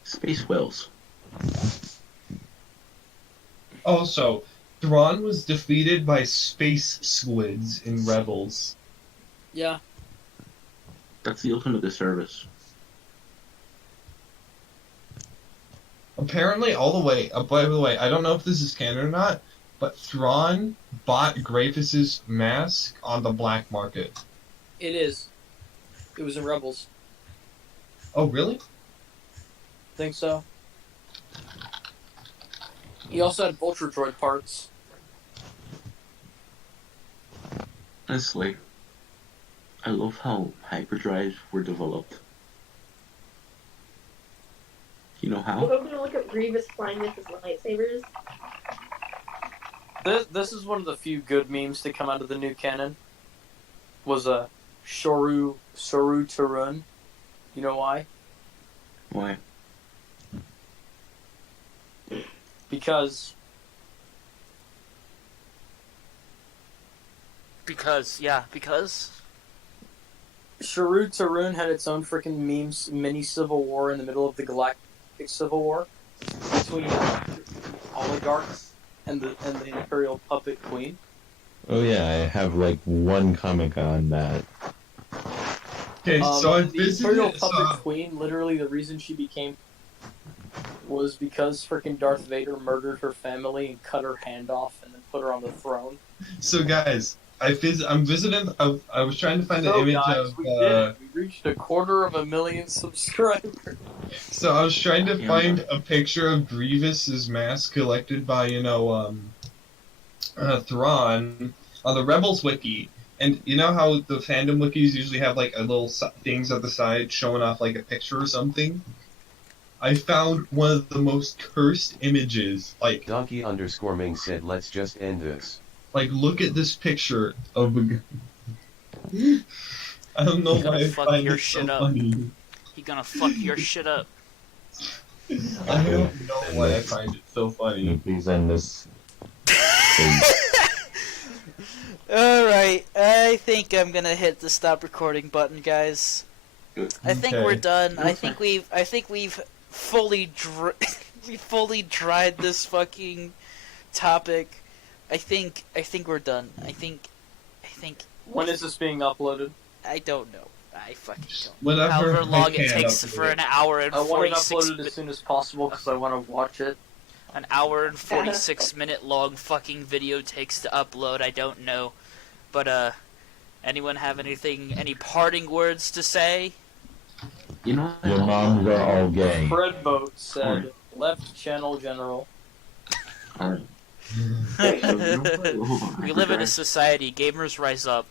Space whales. Also, Thrawn was defeated by space squids in Rebels. Yeah. That's the ultimate disservice. Apparently, all the way, by the way, I don't know if this is canon or not, but Thrawn bought Grafus's mask on the black market. It is. It was in Rebels. Oh, really? Think so. He also had Vulture Droid parts. Honestly, I love how hyperdrives were developed. You know how? We're gonna look at Grievous flying with his lightsabers. This is one of the few good memes to come out of the new canon. Was a Soru Turun. You know why? Why? Because Because Sharu Tarun had its own freaking memes mini civil war in the middle of the Galactic Civil War between oligarchs and the Imperial Puppet Queen. Oh yeah, I have like one comic on that. Okay, so I The Imperial visited. Puppet Queen, literally the reason she became was because freaking Darth Vader murdered her family and cut her hand off and then put her on the throne. So guys, I'm visiting. I was trying to find an So image guys, of. we did it. We reached 250,000 subscribers. So I was trying to find a picture of Grievous's mask collected by Thrawn on the Rebels wiki, and you know how the fandom wikis usually have like a little things at the side showing off like a picture or something. I found one of the most cursed images. Like Donkey_Ming said, let's just end this. look at this picture of. I don't know You're gonna why I fuck find your it so shit up. funny. He gonna fuck your shit up. I don't know why I find it so funny. Please end this. Alright, I think I'm gonna hit the stop recording button, guys. I think Okay. we're done. I think we've fully we fully dried this fucking topic. I think we're done. I think When is this being uploaded? I don't know. I fucking don't. Whatever. However I long it can takes upload for it. an hour and I want it 46 uploaded as soon as possible because I want to watch it. an hour and 46 minute long fucking video takes to upload. I don't know. But anyone have any parting words to say? You know, Your moms are all gay. Fred Boat said, "Left channel general." Alright. Okay, so, hold on. We live in a society. Gamers rise up.